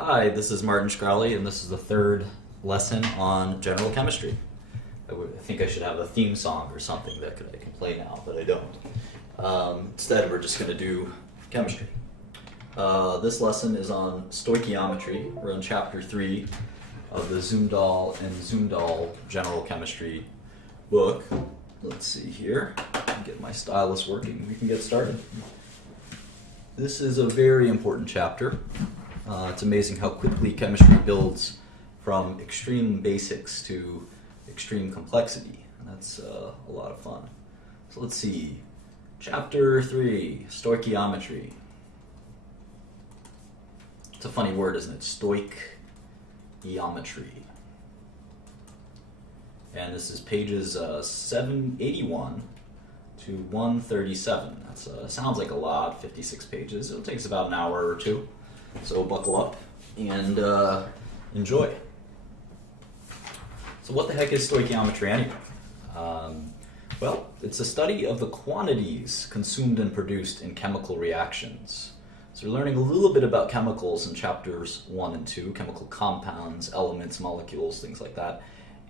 Hi, this is Martin Shkreli, and this is the third lesson on general chemistry. I think I should have a theme song or something that I can play now, but I don't. Instead, we're just going to do chemistry. This lesson is on stoichiometry. We're on chapter 3 of the Zumdahl and Zumdahl General Chemistry book. Let's see here. Get my stylus working. We can get started. This is a very important chapter. It's amazing how quickly chemistry builds from extreme basics to extreme complexity. And that's a lot of fun. So let's see. Chapter 3, Stoichiometry. It's a funny word, isn't it? Stoichiometry. And this is pages 781 to 137. That sounds like a lot, 56 pages. It'll take us about an hour or two. So buckle up and enjoy. So what the heck is stoichiometry anyway? Well, it's a study of the quantities consumed and produced in chemical reactions. So we're learning a little bit about chemicals in chapters 1 and 2, chemical compounds, elements, molecules, things like that.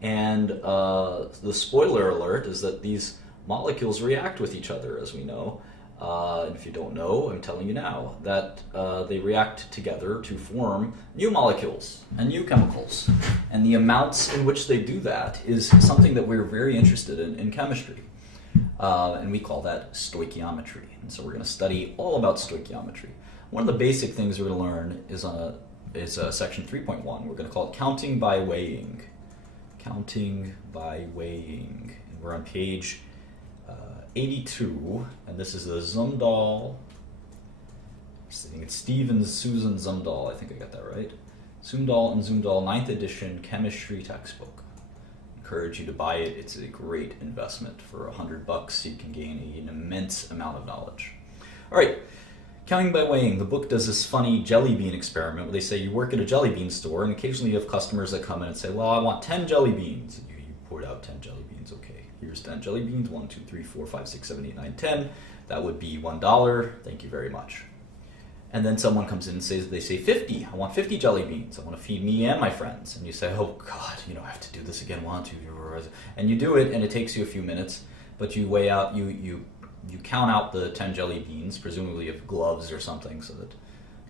And the spoiler alert is that these molecules react with each other, as we know. And if you don't know, I'm telling you now, that they react together to form new molecules and new chemicals. And the amounts in which they do that is something that we're very interested in chemistry. And we call that stoichiometry. And so we're going to study all about stoichiometry. One of the basic things we're going to learn is section 3.1. We're going to call it counting by weighing. Counting by weighing. And we're on page 82, and this is the Zumdahl. I think it's Steve and Susan Zumdahl. I think I got that right. Zumdahl and Zumdahl 9th edition chemistry textbook. Encourage you to buy it. It's a great investment. For $100, you can gain an immense amount of knowledge. All right, counting by weighing. The book does this funny jelly bean experiment where they say you work at a jelly bean store, and occasionally you have customers that come in and say, "Well, I want 10 jelly beans." And you poured out 10 jelly beans. Okay. Here's 10 jelly beans, 1, 2, 3, 4, 5, 6, 7, 8, 9, 10. That would be $1. Thank you very much. And then someone comes in and says, they say 50. I want 50 jelly beans. I want to feed me and my friends. And you say, oh God, I have to do this again. 1, 2, 3, and you do it, and it takes you a few minutes. But you weigh out, you count out the 10 jelly beans. Presumably you have gloves or something so that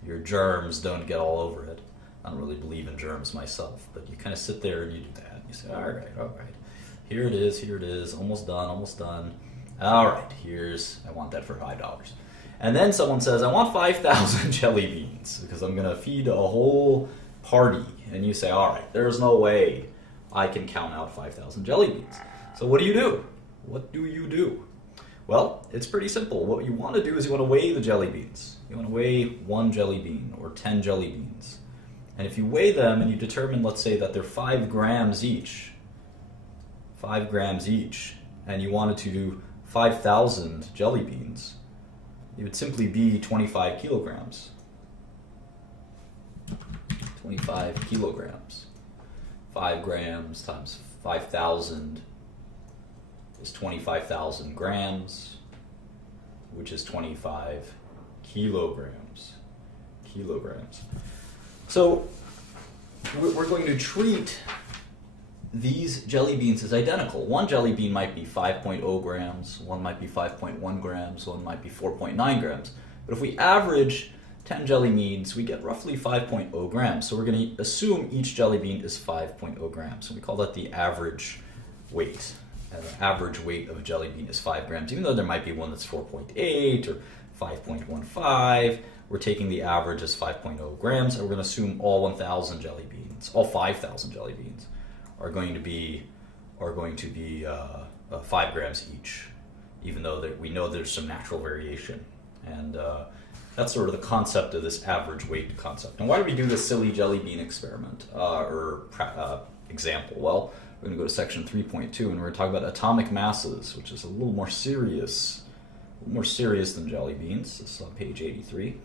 your germs don't get all over it. I don't really believe in germs myself, but you kind of sit there and you do that. You say, all right. Here it is, almost done. All right, I want that for $5. And then someone says, I want 5,000 jelly beans because I'm going to feed a whole party. And you say, all right, there's no way I can count out 5,000 jelly beans. So what do you do? What do you do? Well, it's pretty simple. What you want to do is you want to weigh the jelly beans. You want to weigh 1 jelly bean or 10 jelly beans. And if you weigh them and you determine, let's say, that they're 5 grams each, 5 grams each, and you wanted to do 5,000 jelly beans, it would simply be 25 kilograms. 25 kilograms. 5 grams times 5,000 is 25,000 grams, which is 25 kilograms. So we're going to treat these jelly beans as identical. One jelly bean might be 5.0 grams, one might be 5.1 grams, one might be 4.9 grams. But if we average 10 jelly beans, we get roughly 5.0 grams. So we're going to assume each jelly bean is 5.0 grams. So we call that the average weight. The average weight of a jelly bean is 5 grams, even though there might be one that's 4.8 or 5.15. We're taking the average as 5.0 grams, and we're going to assume all 1,000 jelly beans, all 5,000 jelly beans, are going to be 5 grams each, even though we know there's some natural variation. And that's sort of the concept of this average weight concept. And why do we do this silly jelly bean experiment or example? Well, we're going to go to section 3.2, and we're going to talk about atomic masses, which is a little more serious than jelly beans. This is on page 83.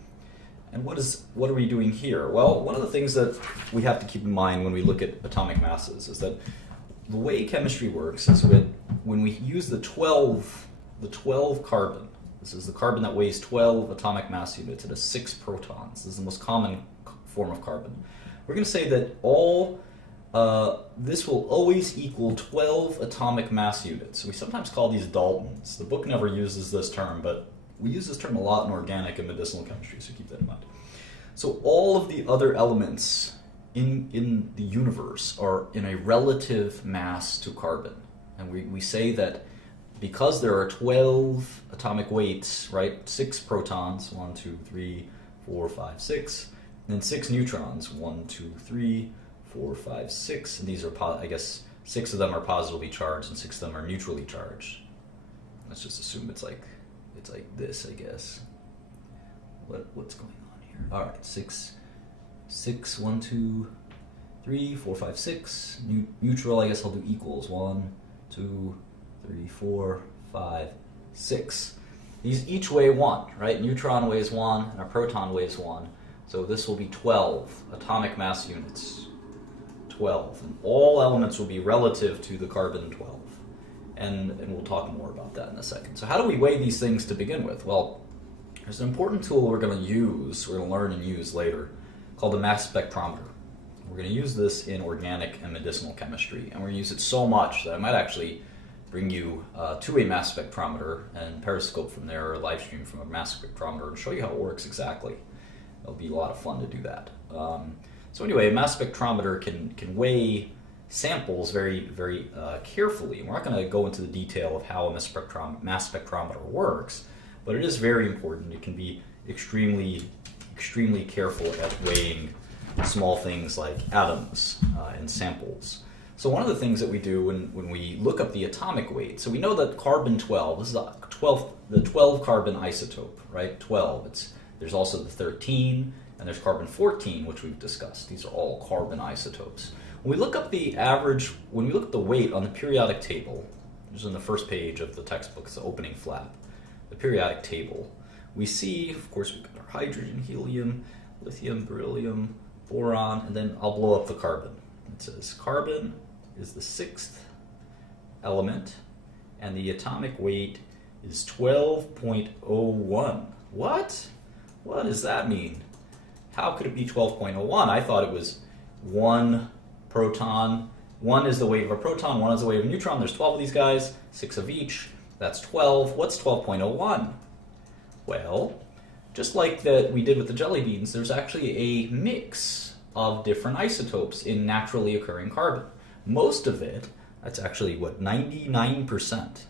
And what are we doing here? Well, one of the things that we have to keep in mind when we look at atomic masses is that the way chemistry works is when we use the 12 carbon. This is the carbon that weighs 12 atomic mass units. It has 6 protons. This is the most common form of carbon. We're going to say that this will always equal 12 atomic mass units. We sometimes call these Daltons. The book never uses this term, but we use this term a lot in organic and medicinal chemistry, so keep that in mind. So all of the other elements in the universe are in a relative mass to carbon. And we say that because there are 12 atomic weights, right, 6 protons, 1, 2, 3, 4, 5, 6, and then 6 neutrons, 1, 2, 3, 4, 5, 6, and these are, I guess, 6 of them are positively charged and 6 of them are neutrally charged. Let's just assume it's like this, I guess. What's going on here? All right, 6, 1, 2, 3, 4, 5, 6. Neutral, I guess I'll do equals. 1, 2, 3, 4, 5, 6. These each weigh 1, right? Neutron weighs 1 and a proton weighs 1. So this will be 12 atomic mass units. 12. And all elements will be relative to the carbon 12. And we'll talk more about that in a second. So how do we weigh these things to begin with? Well, there's an important tool we're going to learn and use later, called the mass spectrometer. We're going to use this in organic and medicinal chemistry, and we're going to use it so much that I might actually bring you to a mass spectrometer and periscope from there, or live stream from a mass spectrometer, and show you how it works exactly. It'll be a lot of fun to do that. So anyway, a mass spectrometer can weigh samples very, very carefully. We're not going to go into the detail of how a mass spectrometer works, but it is very important. It can be extremely careful at weighing small things like atoms in samples. So one of the things that we do when we look up the atomic weight, so we know that carbon 12, this is the 12 carbon isotope, right? 12. There's also the 13, and there's carbon 14, which we've discussed. These are all carbon isotopes. When we look up the weight on the periodic table, which is on the first page of the textbook, it's the opening flap, the periodic table, we see, of course, we've got our hydrogen, helium, lithium, beryllium, boron, and then I'll blow up the carbon. It says carbon is the 6th element, and the atomic weight is 12.01. What? What does that mean? How could it be 12.01? I thought it was 1 proton. 1 is the weight of a proton, 1 is the weight of a neutron. There's 12 of these guys, 6 of each. That's 12. What's 12.01? Well, just like that we did with the jelly beans, there's actually a mix of different isotopes in naturally occurring carbon. Most of it, that's actually what, 99%.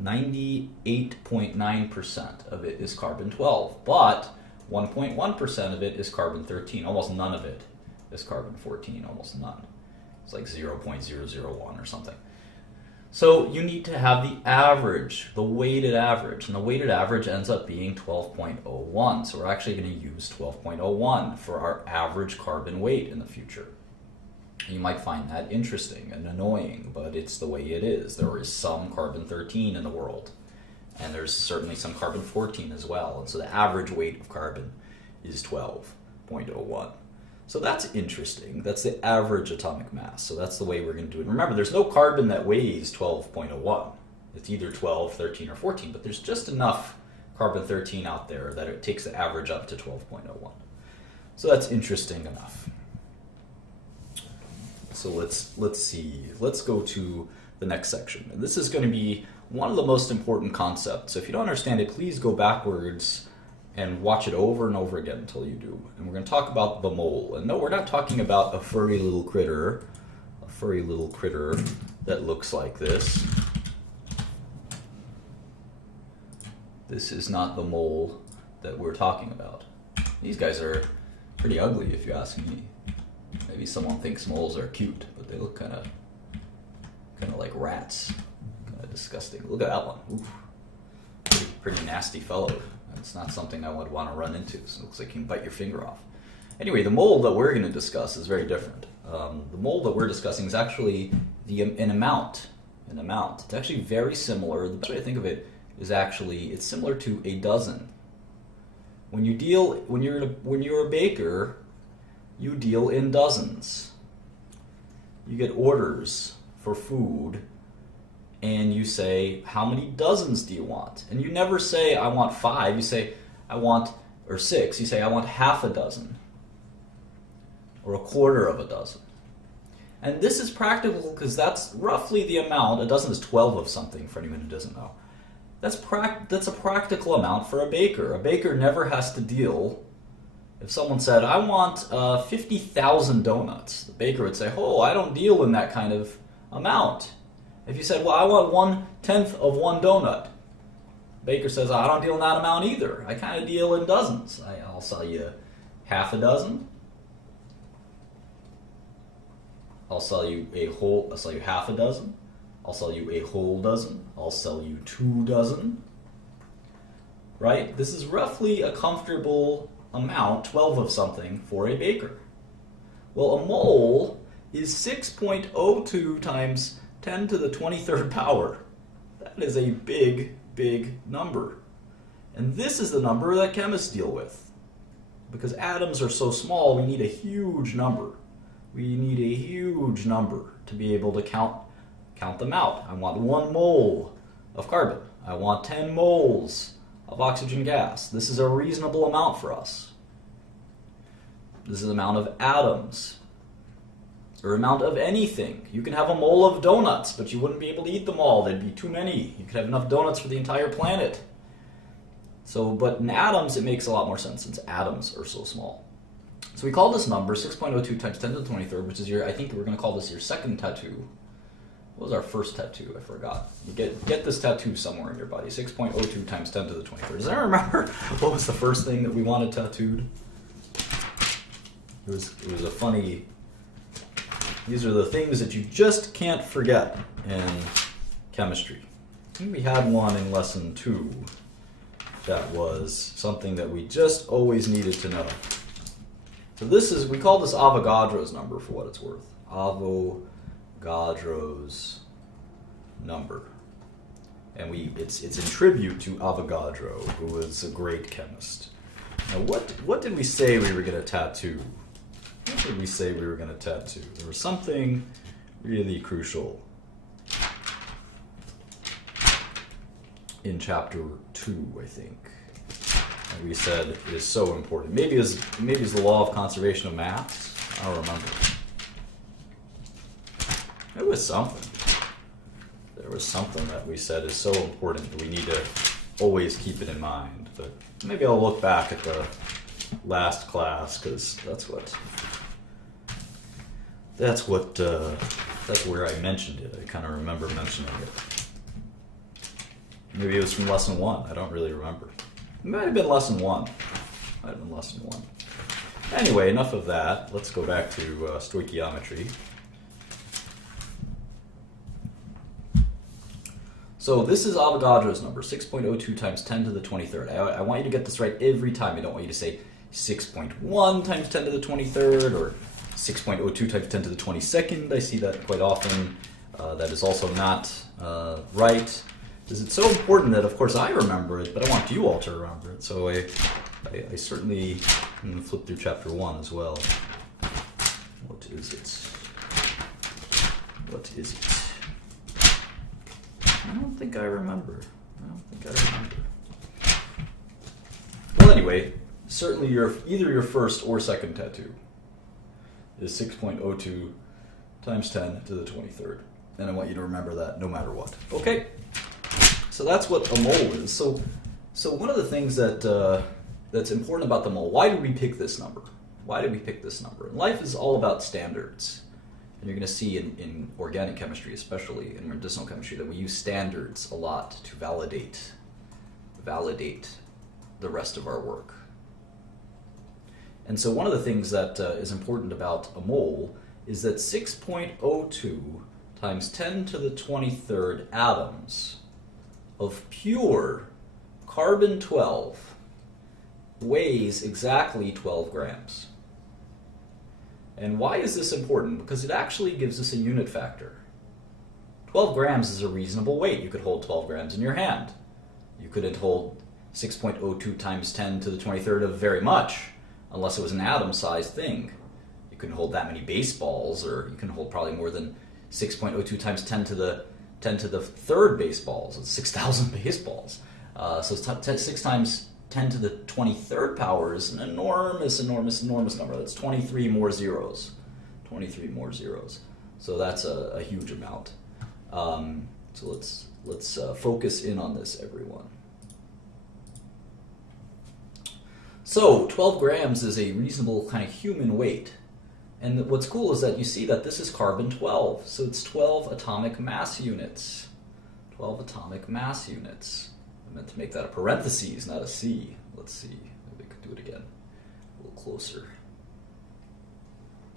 98.9% of it is carbon 12, but 1.1% of it is carbon 13. Almost none of it is carbon 14, almost none. It's like 0.001 or something. So you need to have the average, the weighted average, and the weighted average ends up being 12.01. So we're actually going to use 12.01 for our average carbon weight in the future. You might find that interesting and annoying, but it's the way it is. There is some carbon 13 in the world, and there's certainly some carbon 14 as well. And so the average weight of carbon is 12.01. So that's interesting. That's the average atomic mass. So that's the way we're going to do it. Remember, there's no carbon that weighs 12.01. It's either 12, 13, or 14, but there's just enough carbon 13 out there that it takes the average up to 12.01. So that's interesting enough. So let's see. Let's go to the next section. And this is going to be one of the most important concepts. So if you don't understand it, please go backwards and watch it over and over again until you do. And we're going to talk about the mole. And no, we're not talking about a furry little critter that looks like this. This is not the mole that we're talking about. These guys are pretty ugly, if you ask me. Maybe someone thinks moles are cute, but they look kind of like rats. Kind of disgusting. Look at that one. Oof. Pretty nasty fellow. It's not something I would want to run into. So it looks like you can bite your finger off. Anyway, the mole that we're going to discuss is very different. The mole that we're discussing is actually an amount. It's actually very similar. The best way to think of it is actually it's similar to a dozen. When you're a baker, you deal in dozens. You get orders for food, and you say, how many dozens do you want? And you never say, I want 5. You say, I want, or 6. You say, I want half a dozen. or a quarter of a dozen. And this is practical because that's roughly the amount. A dozen is 12 of something, for anyone who doesn't know. That's a practical amount for a baker. A baker never has to deal. If someone said, I want 50,000 donuts, the baker would say, oh, I don't deal in that kind of amount. If you said, well, I want 1/10 of one donut, the baker says, I don't deal in that amount either. I kind of deal in dozens. I'll sell you half a dozen. I'll sell you half a dozen. I'll sell you a whole dozen. I'll sell you 2 dozen. Right? This is roughly a comfortable amount, 12 of something, for a baker. Well, a mole is 6.02 times 10 to the 23rd power. That is a big, big number. And this is the number that chemists deal with. Because atoms are so small, we need a huge number. We need a huge number to be able to count them out. I want 1 mole of carbon. I want 10 moles of oxygen gas. This is a reasonable amount for us. This is the amount of atoms, or amount of anything. You can have a mole of donuts, but you wouldn't be able to eat them all. There'd be too many. You could have enough donuts for the entire planet. But in atoms, it makes a lot more sense since atoms are so small. So we call this number 6.02 times 10 to the 23rd, which is I think we're going to call this your second tattoo. What was our first tattoo? I forgot. You get this tattoo somewhere in your body. 6.02 times 10 to the 23rd. Does anyone remember what was the first thing that we wanted tattooed? It was a funny... These are the things that you just can't forget in chemistry. I think we had one in lesson 2 that was something that we just always needed to know. So we call this Avogadro's number for what it's worth. Avogadro's number. And it's in tribute to Avogadro, who was a great chemist. Now what did we say we were going to tattoo? What did we say we were going to tattoo? There was something really crucial in chapter 2, I think. And we said it is so important. Maybe it's the law of conservation of mass. I don't remember. It was something. There was something that we said is so important that we need to always keep it in mind. But maybe I'll look back at the last class, because that's where I mentioned it. I kind of remember mentioning it. Maybe it was from lesson 1. I don't really remember. It might have been lesson 1. Anyway, enough of that. Let's go back to stoichiometry. So this is Avogadro's number, 6.02 times 10 to the 23rd. I want you to get this right every time. I don't want you to say 6.1 times 10 to the 23rd or 6.02 times 10 to the 22nd. I see that quite often. That is also not right. Because it's so important that, of course, I remember it, but I want you all to remember it. So I certainly am going to flip through chapter 1 as well. What is it? I don't think I remember. Well, anyway, certainly either your first or second tattoo is 6.02 times 10 to the 23rd. And I want you to remember that no matter what. Okay? So that's what a mole is. So one of the things that's important about the mole, why did we pick this number? And life is all about standards. And you're going to see in organic chemistry, especially in medicinal chemistry, that we use standards a lot to validate the rest of our work. And so one of the things that is important about a mole is that 6.02 times 10 to the 23rd atoms of pure carbon-12 weighs exactly 12 grams. And why is this important? Because it actually gives us a unit factor. 12 grams is a reasonable weight. You could hold 12 grams in your hand. You couldn't hold 6.02 times 10 to the 23rd of very much, unless it was an atom-sized thing. You couldn't hold that many baseballs, or you couldn't hold probably more than 6.02 times 10 to the 3rd baseballs. It's 6,000 baseballs. So 6 times 10 to the 23rd power is an enormous, enormous, enormous number. That's 23 more zeros. 23 more zeros. So that's a huge amount. So let's focus in on this, everyone. So 12 grams is a reasonable kind of human weight. And what's cool is that you see that this is carbon 12. So it's 12 atomic mass units. 12 atomic mass units. I meant to make that a parentheses, not a C. Let's see. Maybe we could do it again. A little closer.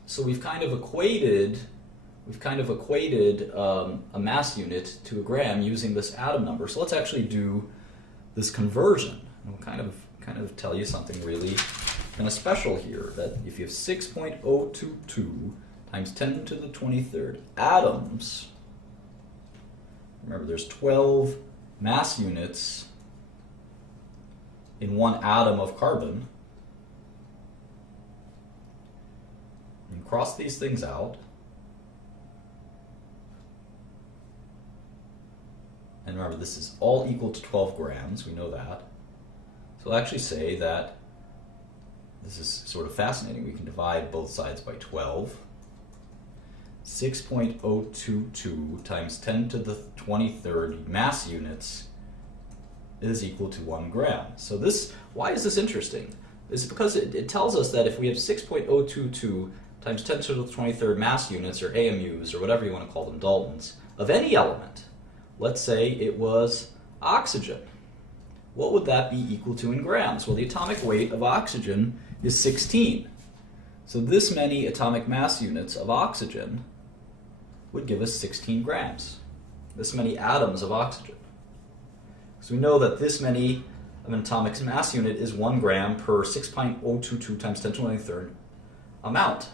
So we've kind of equated a mass unit to a gram using this atom number. So let's actually do this conversion. And we'll kind of tell you something really kind of special here, that if you have 6.022 times 10 to the 23rd atoms, remember there's 12 mass units in one atom of carbon. And cross these things out. And remember, this is all equal to 12 grams. We know that. So we'll actually say that this is sort of fascinating. We can divide both sides by 12. 6.022 times 10 to the 23rd mass units is equal to 1 gram. So this, why is this interesting? It's because it tells us that if we have 6.022 times 10 to the 23rd mass units, or AMUs, or whatever you want to call them, Daltons, of any element, let's say it was oxygen, what would that be equal to in grams? Well, the atomic weight of oxygen is 16. So this many atomic mass units of oxygen would give us 16 grams. This many atoms of oxygen. So we know that this many of an atomic mass unit is 1 gram per 6.022 times 10 to the 23rd amount,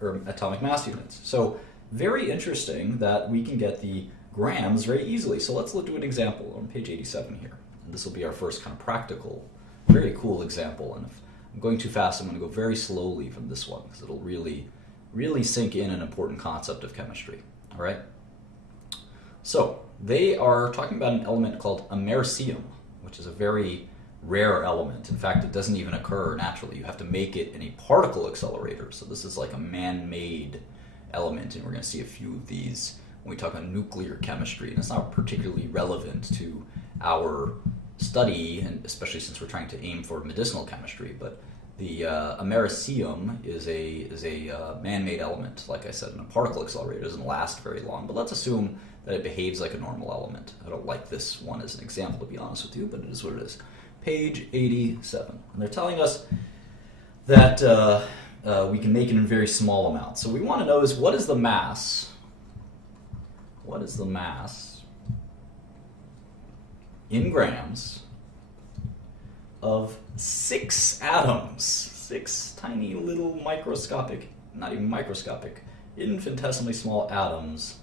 or atomic mass units. So very interesting that we can get the grams very easily. So let's do an example on page 87 here. And this will be our first kind of practical, very cool example. And if I'm going too fast, I'm going to go very slowly from this one, because it'll really sink in an important concept of chemistry. All right? So they are talking about an element called americium, which is a very rare element. In fact, it doesn't even occur naturally. You have to make it in a particle accelerator. So this is like a man-made element, and we're going to see a few of these when we talk about nuclear chemistry. And it's not particularly relevant to our study, and especially since we're trying to aim for medicinal chemistry. But the americium is a man-made element, like I said, in a particle accelerator. It doesn't last very long, but let's assume that it behaves like a normal element. I don't like this one as an example, to be honest with you, but it is what it is. Page 87. And they're telling us that we can make it in very small amounts. So we want to know is, what is the mass? What is the mass in grams of 6 atoms? 6 tiny little microscopic, not even microscopic, infinitesimally small atoms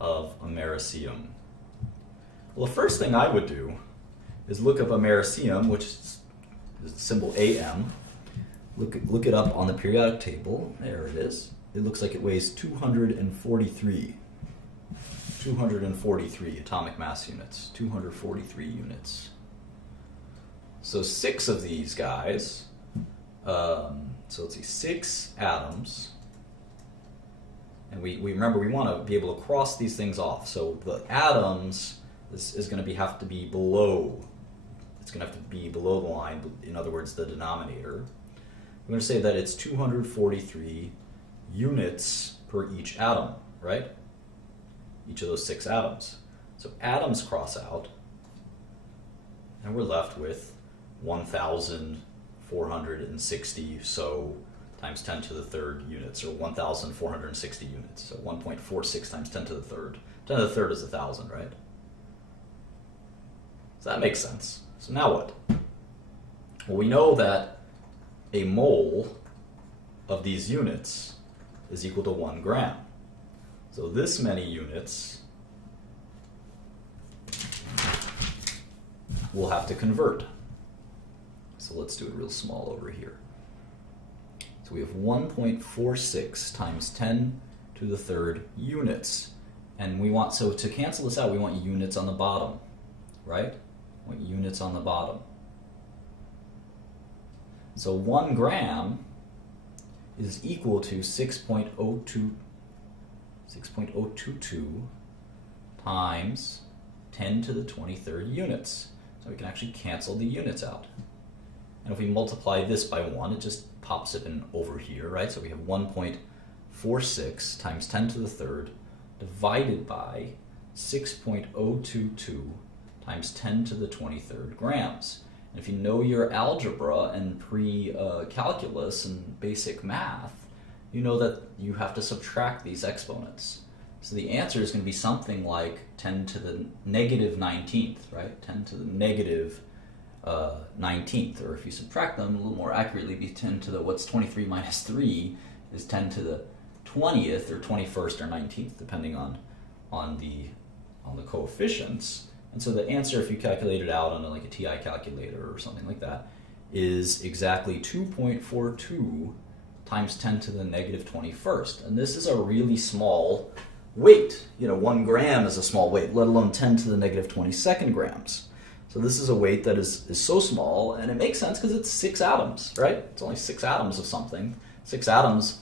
of americium. Well, the first thing I would do is look up americium, which is the symbol Am. Look it up on the periodic table. There it is. It looks like it weighs 243. 243 atomic mass units. 243 units. So 6 of these guys, so let's see, 6 atoms. And we remember we want to be able to cross these things off. So the atoms is going to have to be below. It's going to have to be below the line. In other words, the denominator. I'm going to say that it's 243 units per each atom, right? Each of those 6 atoms. So atoms cross out, and we're left with 1,460 so times 10 to the 3rd units, or 1,460 units. So 1.46 times 10 to the 3rd. 10 to the 3rd is 1,000, right? So that makes sense. So now what? Well, we know that a mole of these units is equal to 1 gram. So this many units we'll have to convert. So let's do it real small over here. So we have 1.46 times 10 to the 3rd units. And we want, so to cancel this out, we want units on the bottom, right? We want units on the bottom. So 1 gram is equal to 6.022 times 10 to the 23rd units. So we can actually cancel the units out. And if we multiply this by 1, it just pops it in over here, right? So we have 1.46 times 10 to the third divided by 6.022 times 10 to the 23rd grams. And if you know your algebra and pre-calculus and basic math, you know that you have to subtract these exponents. So the answer is going to be something like 10 to the negative 19th, right? 10 to the negative 19th, or if you subtract them a little more accurately, be 10 to the, what's 23 minus 3 is 10 to the 20th or 21st or 19th, depending on the coefficients. And so the answer, if you calculate it out on like a TI calculator or something like that, is exactly 2.42 times 10 to the negative 21st. And this is a really small weight. 1 gram is a small weight, let alone 10 to the negative 22nd grams. So this is a weight that is so small, and it makes sense because it's 6 atoms, right? It's only 6 atoms of something. 6 atoms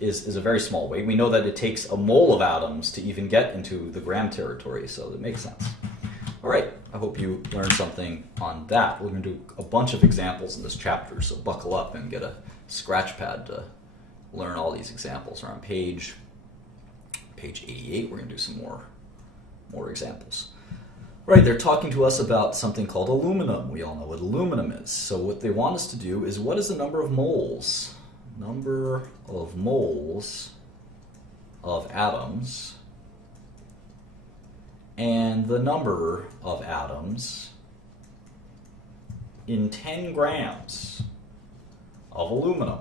is a very small weight. We know that it takes a mole of atoms to even get into the gram territory, so it makes sense. All right, I hope you learned something on that. We're going to do a bunch of examples in this chapter, so buckle up and get a scratch pad to learn all these examples. We're on page 88. We're going to do some more examples. Right, they're talking to us about something called aluminum. We all know what aluminum is. So what they want us to do is, what is the number of moles? Number of moles of atoms and the number of atoms in 10 grams of aluminum.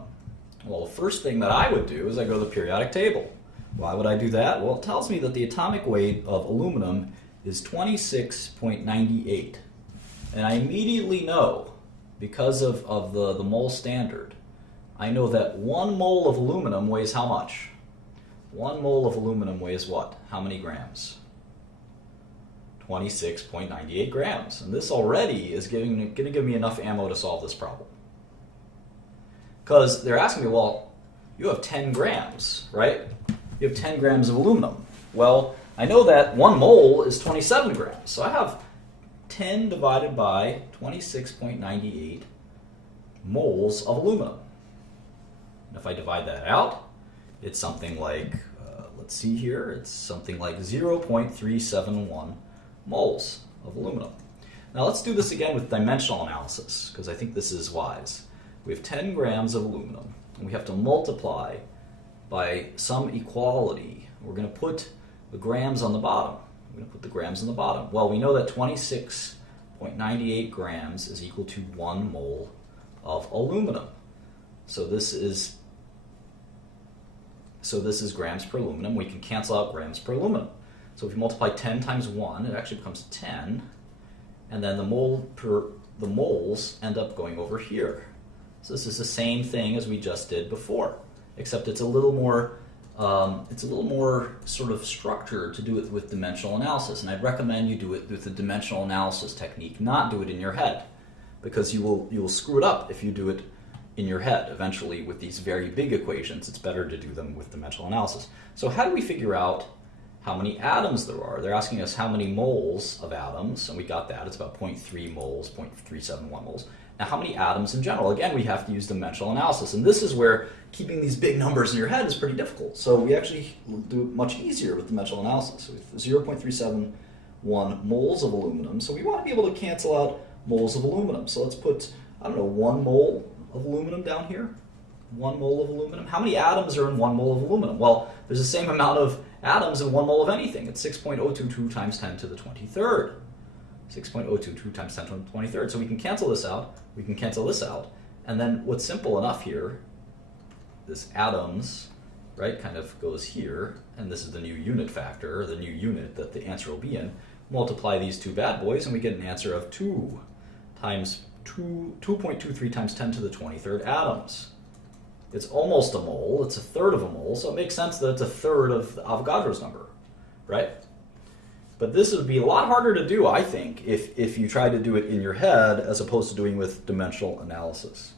Well, the first thing that I would do is I go to the periodic table. Why would I do that? Well, it tells me that the atomic weight of aluminum is 26.98. And I immediately know, because of the mole standard, I know that 1 mole of aluminum weighs how much? 1 mole of aluminum weighs what? How many grams? 26.98 grams. And this already is going to give me enough ammo to solve this problem. Because they're asking me, well, you have 10 grams, right? You have 10 grams of aluminum. Well, I know that 1 mole is 27 grams. So I have 10 divided by 26.98 moles of aluminum. And if I divide that out, it's something like, let's see here, it's something like 0.371 moles of aluminum. Now let's do this again with dimensional analysis, because I think this is wise. We have 10 grams of aluminum, and we have to multiply by some equality. We're going to put the grams on the bottom. Well, we know that 26.98 grams is equal to 1 mole of aluminum. So this is grams per aluminum. We can cancel out grams per aluminum. So if you multiply 10 times 1, it actually becomes 10. And then the moles end up going over here. So this is the same thing as we just did before, except it's a little more sort of structured to do it with dimensional analysis. And I'd recommend you do it with the dimensional analysis technique, not do it in your head, because you will screw it up if you do it in your head. Eventually, with these very big equations, it's better to do them with dimensional analysis. So how do we figure out how many atoms there are? They're asking us how many moles of atoms, and we got that. It's about 0.3 moles, 0.371 moles. Now, how many atoms in general? Again, we have to use dimensional analysis, and this is where keeping these big numbers in your head is pretty difficult. So we actually do it much easier with dimensional analysis. So we have 0.371 moles of aluminum, so we want to be able to cancel out moles of aluminum. So let's put, 1 mole of aluminum down here. 1 mole of aluminum. How many atoms are in 1 mole of aluminum? Well, there's the same amount of atoms in 1 mole of anything. It's 6.022 times 10 to the 23rd. 6.022 times 10 to the 23rd. So we can cancel this out. We can cancel this out. And then what's simple enough here, this atoms, right, kind of goes here. And this is the new unit factor, the new unit that the answer will be in. Multiply these two bad boys, and we get an answer of 2.23 times 10 to the 23rd atoms. It's almost a mole. It's a third of a mole, so it makes sense that it's a third of Avogadro's number, right? But this would be a lot harder to do, I think, if you try to do it in your head as opposed to doing with dimensional analysis.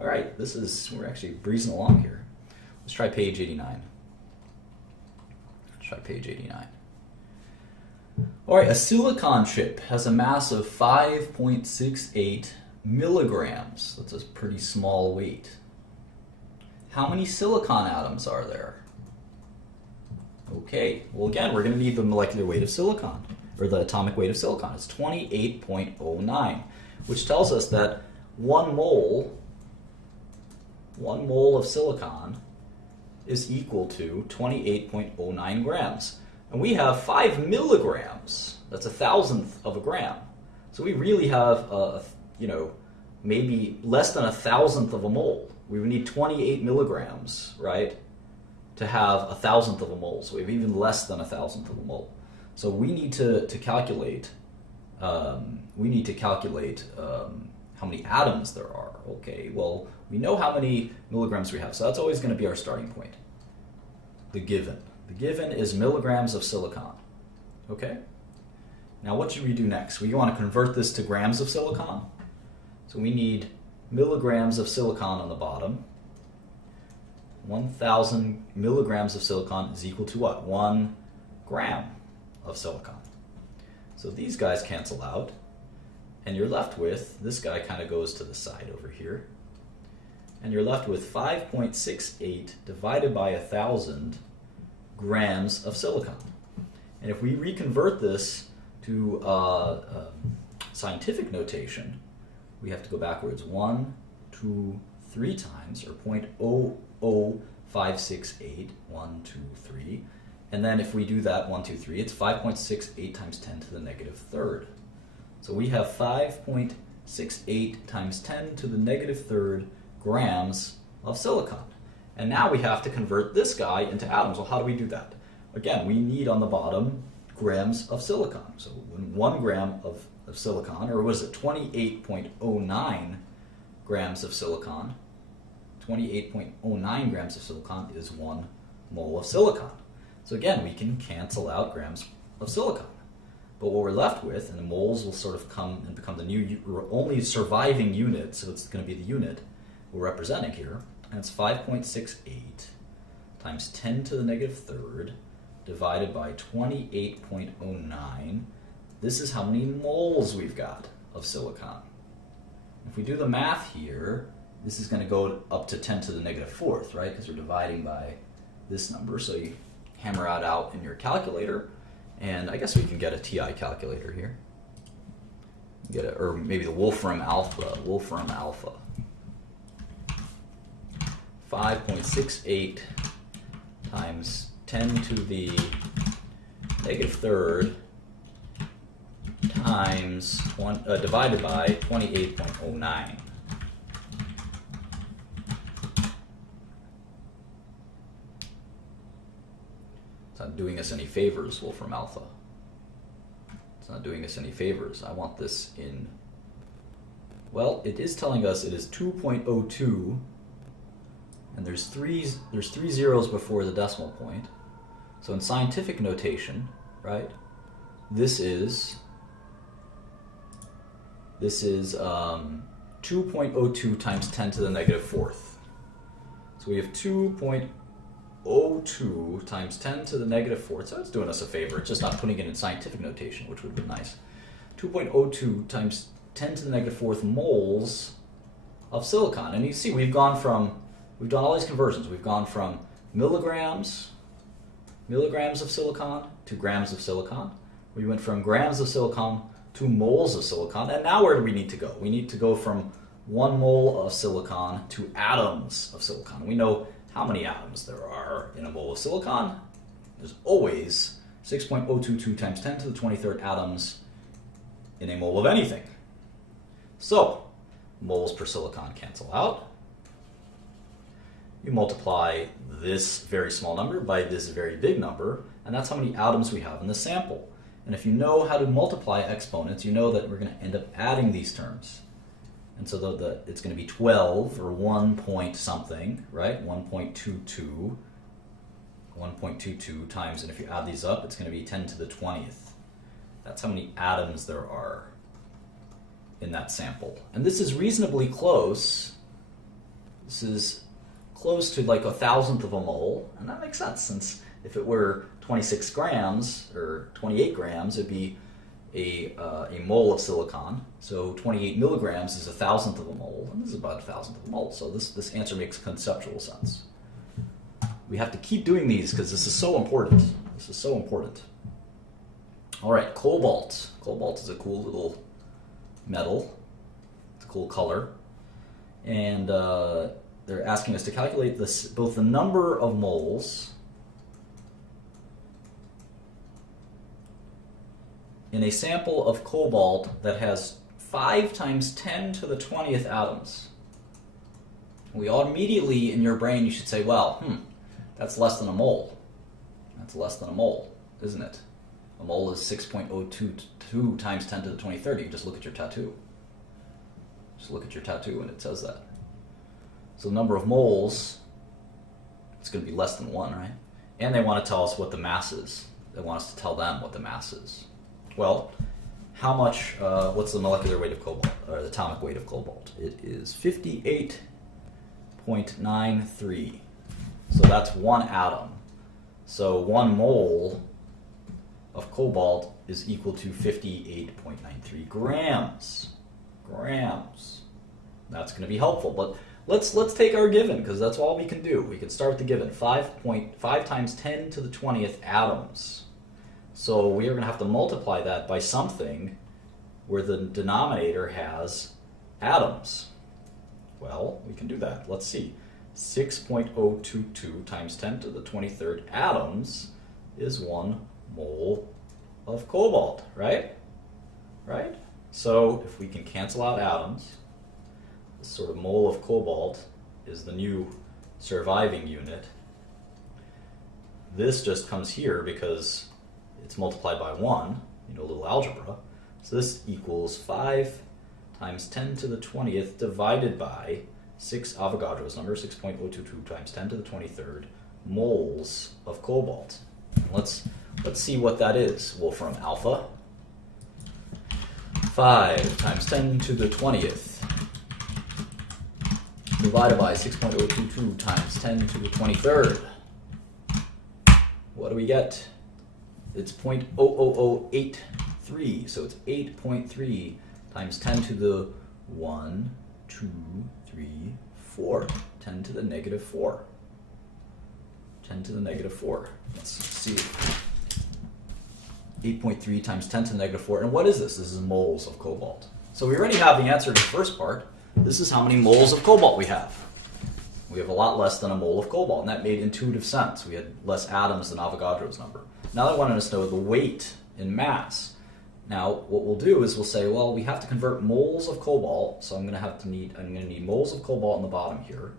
All right, we're actually breezing along here. Let's try page 89. Let's try page 89. All right, a silicon chip has a mass of 5.68 milligrams. That's a pretty small weight. How many silicon atoms are there? Okay, well again, we're going to need the molecular weight of silicon, or the atomic weight of silicon. It's 28.09, which tells us that 1 mole of silicon is equal to 28.09 grams. And we have 5 milligrams. That's 1,000th of a gram. So we really have, maybe less than 1,000th of a mole. We would need 28 milligrams, right, to have 1,000th of a mole. So we have even less than 1,000th of a mole. So we need to calculate. How many atoms there are. Okay, well, we know how many milligrams we have, so that's always going to be our starting point. The given. The given is milligrams of silicon. Okay? Now what should we do next? We want to convert this to grams of silicon. So we need milligrams of silicon on the bottom. 1,000 milligrams of silicon is equal to what? 1 gram of silicon. So these guys cancel out. And you're left with, this guy kind of goes to the side over here. And you're left with 5.68 divided by 1,000 grams of silicon. And if we reconvert this to scientific notation, we have to go backwards 1, 2, 3 times, or 0.00568, 1, 2, 3. And then if we do that 1, 2, 3, it's 5.68 times 10 to the negative third. So we have 5.68 times 10 to the negative third grams of silicon. And now we have to convert this guy into atoms. Well, how do we do that? Again, we need on the bottom grams of silicon. So 1 gram of silicon, or was it 28.09 grams of silicon? 28.09 grams of silicon is 1 mole of silicon. So again, we can cancel out grams of silicon. But what we're left with, and the moles will sort of come and become the new only surviving unit, so it's going to be the unit we're representing here, and it's 5.68 times 10 to the negative third divided by 28.09. This is how many moles we've got of silicon. If we do the math here, this is going to go up to 10 to the negative fourth, right? Because we're dividing by this number, so you hammer it out in your calculator. And I guess we can get a TI calculator here. Or maybe the Wolfram Alpha. 5.68 times 10 to the negative third times divided by 28.09. It's not doing us any favors, Wolfram Alpha. It's not doing us any favors. I want this in... Well, it is telling us it is 2.02, and there's three zeros before the decimal point. So in scientific notation, right, this is 2.02 times 10 to the negative fourth. So we have 2.02 times 10 to the negative fourth. So it's doing us a favor. It's just not putting it in scientific notation, which would be nice. 2.02 times 10 to the negative fourth moles of silicon. And you see we've done all these conversions. We've gone from milligrams of silicon to grams of silicon. We went from grams of silicon to moles of silicon. And now where do we need to go? We need to go from 1 mole of silicon to atoms of silicon. We know how many atoms there are in a mole of silicon. There's always 6.022 times 10 to the 23rd atoms in a mole of anything. So, moles per silicon cancel out. You multiply this very small number by this very big number, and that's how many atoms we have in the sample. And if you know how to multiply exponents, you know that we're going to end up adding these terms. And so it's going to be 12, or 1 point something, right? 1.22 times, and if you add these up, it's going to be 10 to the 20th. That's how many atoms there are in that sample. And this is reasonably close This is close to like 1,000th of a mole, and that makes sense since if it were 26 grams or 28 grams, it'd be a mole of silicon. So 28 milligrams is 1,000th of a mole, and this is about 1,000th of a mole. So this answer makes conceptual sense. We have to keep doing these because this is so important. This is so important. All right, cobalt. Cobalt is a cool little metal. It's a cool color. And they're asking us to calculate this, both the number of moles in a sample of cobalt that has 5 times 10 to the 20th atoms. We all immediately, in your brain, you should say, well, that's less than a mole. That's less than a mole, isn't it? A mole is 6.022 times 10 to the 23rd. You can just look at your tattoo. Just look at your tattoo and it says that. So the number of moles, it's going to be less than 1, right? And they want to tell us what the mass is. They want us to tell them what the mass is. Well, how much, what's the molecular weight of cobalt, or the atomic weight of cobalt? It is 58.93. So that's 1 atom. So 1 mole of cobalt is equal to 58.93 grams. Grams. That's going to be helpful, but let's take our given, because that's all we can do. We can start with the given, 5 times 10 to the 20th atoms. So we are going to have to multiply that by something where the denominator has atoms. Well, we can do that. Let's see. 6.022 times 10 to the 23rd atoms is 1 mole of cobalt, right? Right? So if we can cancel out atoms, this sort of mole of cobalt is the new surviving unit. This just comes here because it's multiplied by 1, a little algebra. So this equals 5 times 10 to the 20th divided by 6 Avogadro's number, 6.022 times 10 to the 23rd moles of cobalt. Let's see what that is. Wolfram alpha. 5 times 10 to the 20th divided by 6.022 times 10 to the 23rd. What do we get? It's 0.00083, so it's 8.3 times 10 to the 1, 2, 3, 4. 10 to the negative 4. 10 to the negative 4. Let's see. 8.3 times 10 to the negative 4. And what is this? This is moles of cobalt. So we already have the answer to the first part. This is how many moles of cobalt we have. We have a lot less than a mole of cobalt, and that made intuitive sense. We had less atoms than Avogadro's number. Now they wanted us to know the weight in mass. Now what we'll do is we'll say, well, we have to convert moles of cobalt, so I'm going to need moles of cobalt on the bottom here,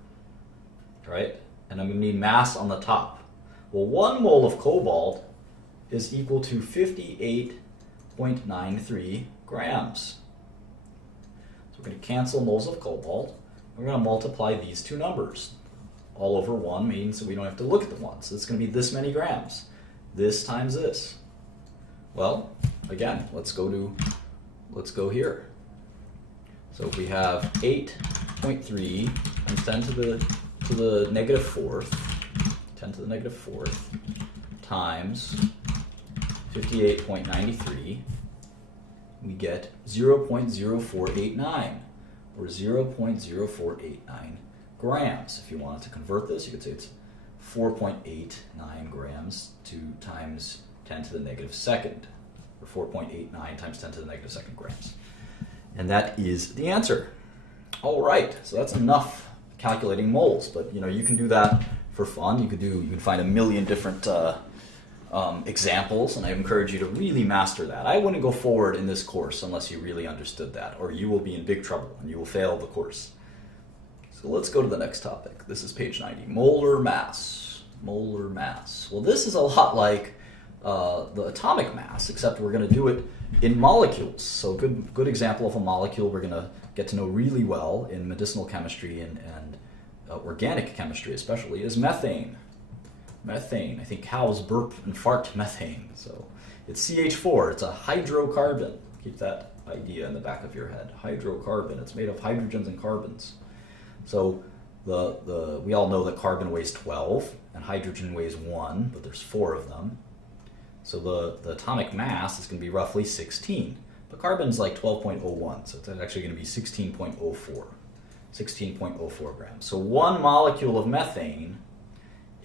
right? And I'm going to need mass on the top. Well, 1 mole of cobalt is equal to 58.93 grams. So we're going to cancel moles of cobalt. We're going to multiply these two numbers. All over 1 means that we don't have to look at the 1. So it's going to be this many grams. This times this. Well, again, let's go here. So if we have 8.3 times 10 to the negative 4th, 10 to the negative 4th, times 58.93, we get 0.0489, or 0.0489 grams. If you wanted to convert this, you could say it's 4.89 grams times 10 to the negative 2nd, or 4.89 times 10 to the negative 2nd grams. And that is the answer. All right, so that's enough calculating moles, but you can do that for fun. You can find a million different examples, and I encourage you to really master that. I wouldn't go forward in this course unless you really understood that, or you will be in big trouble and you will fail the course. So let's go to the next topic. This is page 90, molar mass. Molar mass. Well, this is a lot like the atomic mass, except we're going to do it in molecules. So good example of a molecule we're going to get to know really well in medicinal chemistry and organic chemistry especially is methane. Methane. I think cows burp and fart methane. So it's CH4. It's a hydrocarbon. Keep that idea in the back of your head. Hydrocarbon. It's made of hydrogens and carbons. So We all know that carbon weighs 12 and hydrogen weighs 1, but there's 4 of them. So the atomic mass is going to be roughly 16. But carbon's like 12.01, so it's actually going to be 16.04. 16.04 grams. So one molecule of methane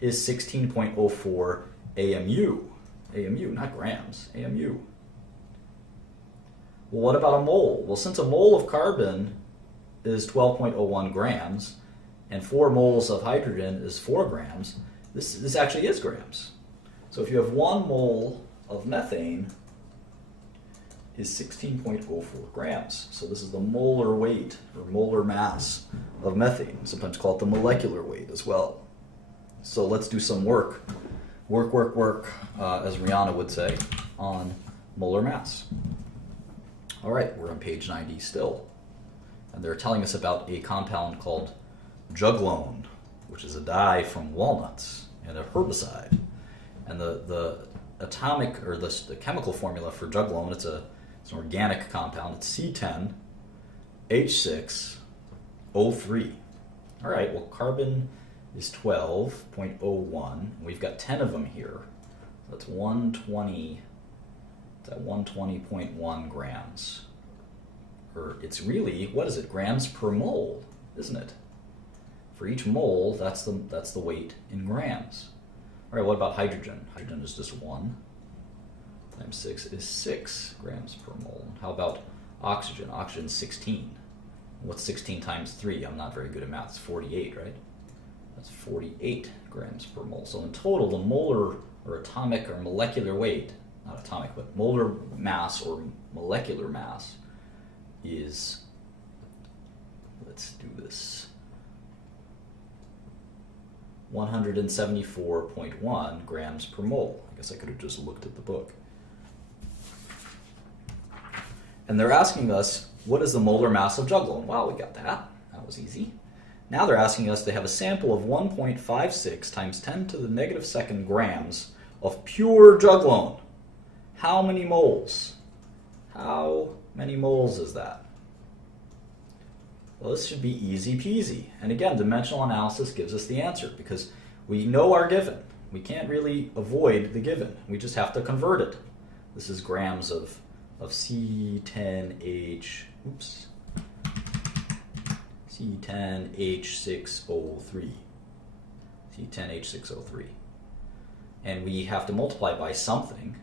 is 16.04 AMU. AMU, not grams, AMU. Well, what about a mole? Well, since a mole of carbon is 12.01 grams, and 4 moles of hydrogen is 4 grams, this actually is grams. So if you have 1 mole of methane is 16.04 grams. So this is the molar weight or molar mass of methane. We sometimes call it the molecular weight as well. So let's do some work, as Rihanna would say, on molar mass. All right, we're on page 90 still. And they're telling us about a compound called juglone, which is a dye from walnuts and a herbicide. And the atomic or the chemical formula for juglone, it's an organic compound. It's C10H6O3. All right, well, carbon is 12.01. We've got 10 of them here. That's 120. It's at 120.1 grams. Or it's really, what is it? Grams per mole, isn't it? For each mole, that's the weight in grams. All right, what about hydrogen? Hydrogen is just 1 times 6 is 6 grams per mole. How about oxygen? Oxygen is 16. What's 16 times 3? I'm not very good at math. It's 48, right? That's 48 grams per mole. So in total, the molar or atomic or molecular weight, not atomic, but molar mass or molecular mass is, let's do this, 174.1 grams per mole. I guess I could have just looked at the book. And they're asking us, what is the molar mass of juglone? Well, we got that. That was easy. Now they're asking us to have a sample of 1.56 times 10 to the negative second grams of pure juglone. How many moles? How many moles is that? Well, this should be easy peasy. And again, dimensional analysis gives us the answer because we know our given. We can't really avoid the given. We just have to convert it. This is grams of C10H, C10H6O3. C10H6O3. And we have to multiply by something.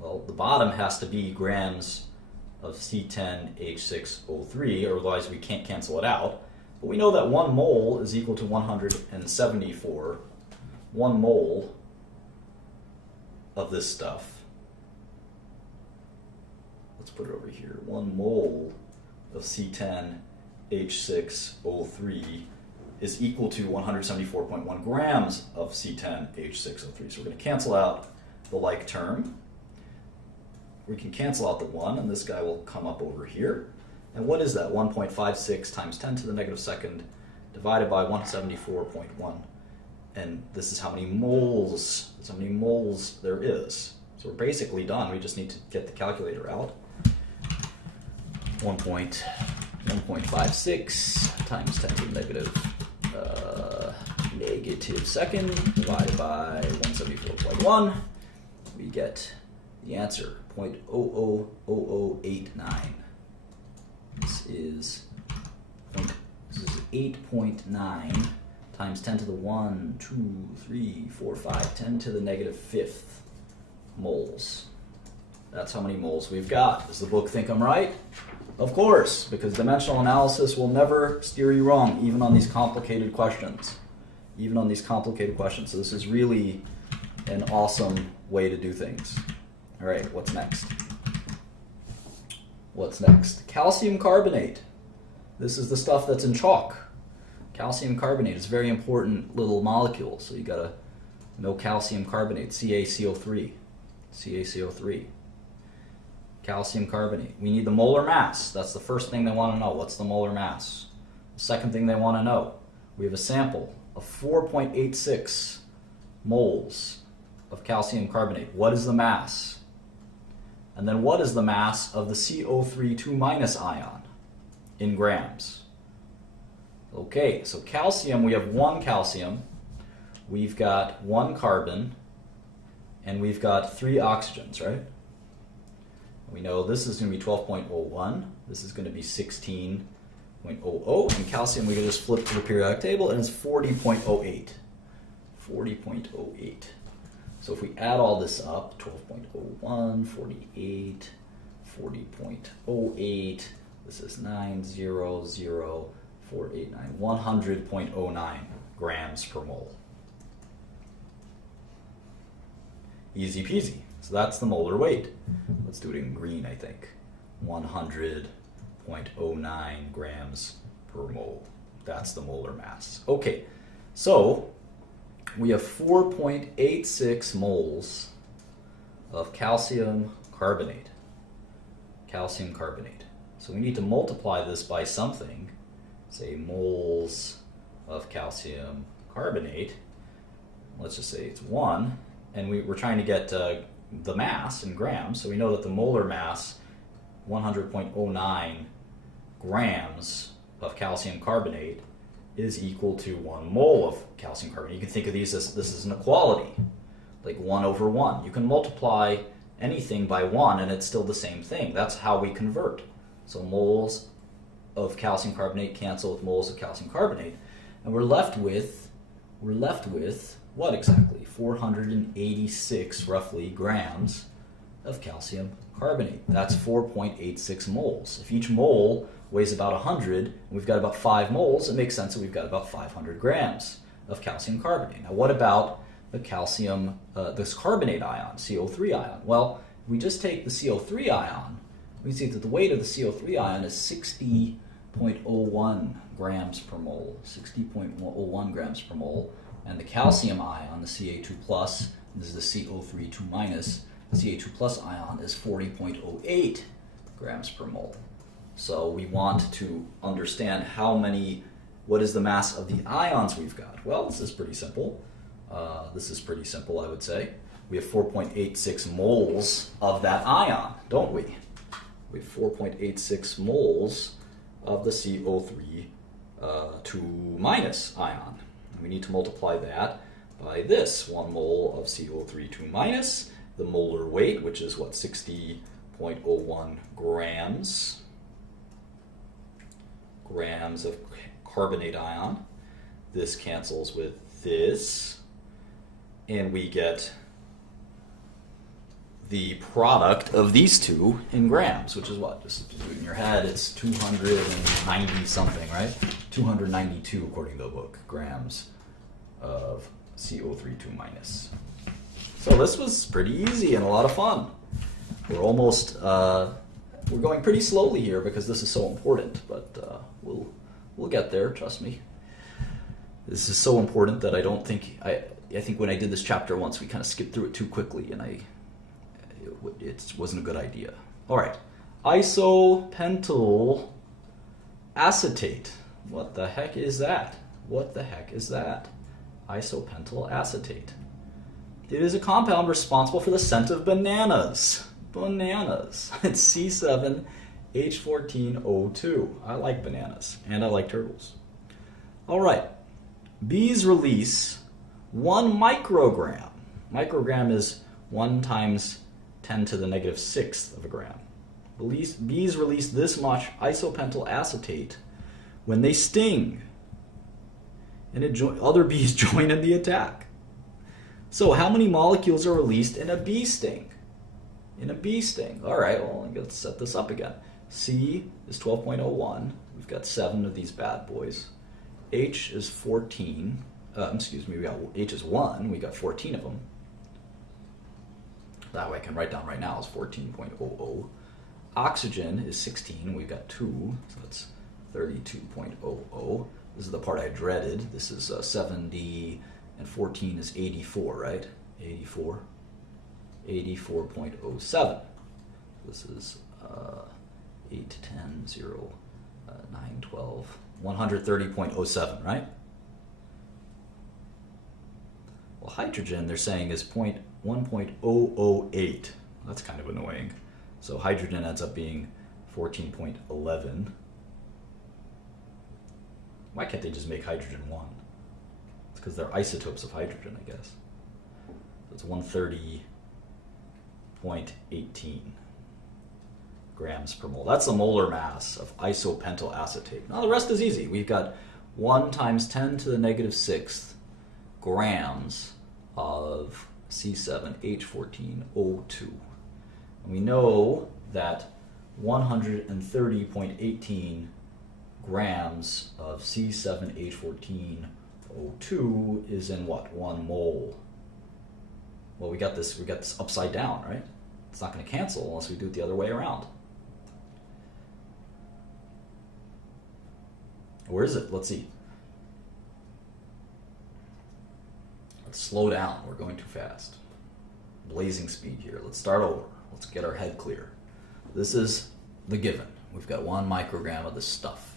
Well, the bottom has to be grams of C10H6O3, or otherwise we can't cancel it out. But we know that 1 mole is equal to 174. 1 mole of this stuff. Let's put it over here. 1 mole of C10H6O3 is equal to 174.1 grams of C10H6O3. So we're going to cancel out the like term. We can cancel out the 1, and this guy will come up over here. And what is that? 1.56 times 10 to the negative second divided by 174.1. And this is how many moles, there is. So we're basically done. We just need to get the calculator out. 1.56 times 10 to the negative second divided by 174.1. We get the answer, 0.000089. This is 8.9 times 10 to the 1, 2, 3, 4, 5, 10 to the negative fifth moles. That's how many moles we've got. Does the book think I'm right? Of course, because dimensional analysis will never steer you wrong, even on these complicated questions. Even on these complicated questions. So this is really an awesome way to do things. All right, what's next? What's next? Calcium carbonate. This is the stuff that's in chalk. Calcium carbonate is a very important little molecule, so you gotta know calcium carbonate, CaCO3. CaCO3. Calcium carbonate. We need the molar mass. That's the first thing they want to know. What's the molar mass? The second thing they want to know, we have a sample of 4.86 moles of calcium carbonate. What is the mass? And then what is the mass of the CO3 2- ion in grams? Okay, so calcium, we have one calcium, we've got one carbon, and we've got 3 oxygens, right? We know this is going to be 12.01, this is going to be 16.00, and calcium we can just flip to the periodic table and it's 40.08. 40.08. So if we add all this up, 12.01, 48, 40.08, this is 900,489, 100.09 grams per mole. Easy peasy. So that's the molar weight. Let's do it in green, I think. 100.09 grams per mole. That's the molar mass. Okay, so we have 4.86 moles of calcium carbonate. Calcium carbonate. So we need to multiply this by something, say moles of calcium carbonate. Let's just say it's 1, and we're trying to get the mass in grams, so we know that the molar mass, 100.09 grams of calcium carbonate, is equal to 1 mole of calcium carbonate. You can think of these as, this is an equality, like 1 over 1. You can multiply anything by 1 and it's still the same thing. That's how we convert. So moles of calcium carbonate cancel with moles of calcium carbonate, and we're left with what exactly? 486 roughly grams of calcium carbonate. That's 4.86 moles. If each mole weighs about 100, and we've got about 5 moles, it makes sense that we've got about 500 grams of calcium carbonate. Now what about the calcium, this carbonate ion, CO3 ion? Well, if we just take the CO3 ion, we can see that the weight of the CO3 ion is 60.01 grams per mole, 60.01 grams per mole. And the calcium ion, the Ca2+, this is the CO3 2-, the Ca2+ ion is 40.08 grams per mole. So we want to understand what is the mass of the ions we've got. Well, this is pretty simple. I would say. We have 4.86 moles of that ion, don't we? We have 4.86 moles of the CO3 2- ion. We need to multiply that by this, 1 mole of CO3 2-, the molar weight, which is what, 60.01 grams of carbonate ion. This cancels with this, and we get the product of these two in grams, which is what? Just do it in your head, it's 290 something, right? 292 according to the book, grams of CO3 2-. So this was pretty easy and a lot of fun. We're almost, we're going pretty slowly here because this is so important, but we'll get there, trust me. This is so important that I think when I did this chapter once, we kind of skipped through it too quickly, and it wasn't a good idea. All right, isopentyl acetate. What the heck is that? Isopentyl acetate. It is a compound responsible for the scent of bananas. It's C7H14O2. I like bananas, and I like turtles. All right. Bees release 1 microgram. Microgram is 1 times 10 to the negative 6th of a gram. Bees release this much isopentyl acetate when they sting, and other bees join in the attack. So how many molecules are released in a bee sting? All right, well, let's set this up again. C is 12.01. We've got 7 of these bad boys. H is 14. H is 1. We got 14 of them. That way I can write down right now is 14.00. Oxygen is 16. We've got 2, so that's 32.00. This is the part I dreaded. This is 70, and 14 is 84, right? 84. 84.07. This is 8, 10, 0, 9, 12, 130.07, right? Well, hydrogen, they're saying, is 1.008. That's kind of annoying. So hydrogen ends up being 14.11. Why can't they just make hydrogen 1? It's because they're isotopes of hydrogen, I guess. So it's 130.18 grams per mole. That's the molar mass of isopentyl acetate. Now the rest is easy. We've got 1 times 10 to the negative 6th grams of C7H14O2. And we know that 130.18 grams of C7H14O2 is in what? 1 mole. Well, we got this upside down, right? It's not going to cancel unless we do it the other way around. Where is it? Let's see. Let's slow down. We're going too fast. Blazing speed here. Let's start over. Let's get our head clear. This is the given. We've got 1 microgram of this stuff.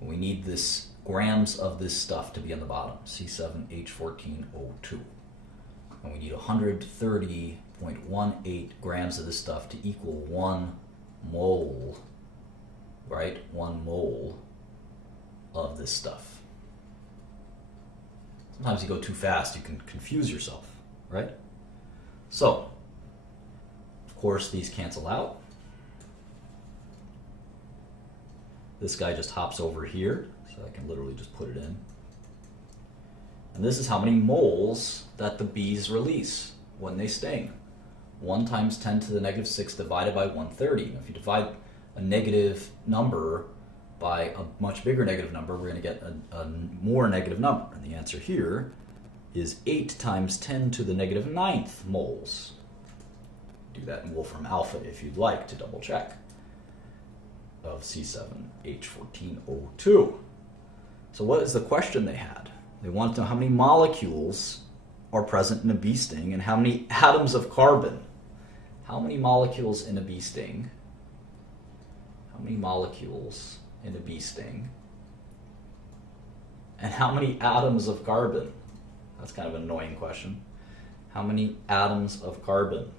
And we need this grams of this stuff to be on the bottom, C7H14O2. And we need 130.18 grams of this stuff to equal 1 mole, right? 1 mole of this stuff. Sometimes you go too fast, you can confuse yourself, right? So, of course, these cancel out. This guy just hops over here, so I can literally just put it in. And this is how many moles that the bees release when they sting. 1 times 10 to the negative 6 divided by 130. Now, if you divide a negative number by a much bigger negative number, we're going to get a more negative number. And the answer here is 8 times 10 to the negative 9th moles. Do that in Wolfram alpha if you'd like to double check, of C7H14O2. So what is the question they had? They want to know how many molecules are present in a bee sting and how many atoms of carbon. How many molecules in a bee sting? How many molecules in a bee sting? And how many atoms of carbon? That's kind of an annoying question. How many atoms of carbon?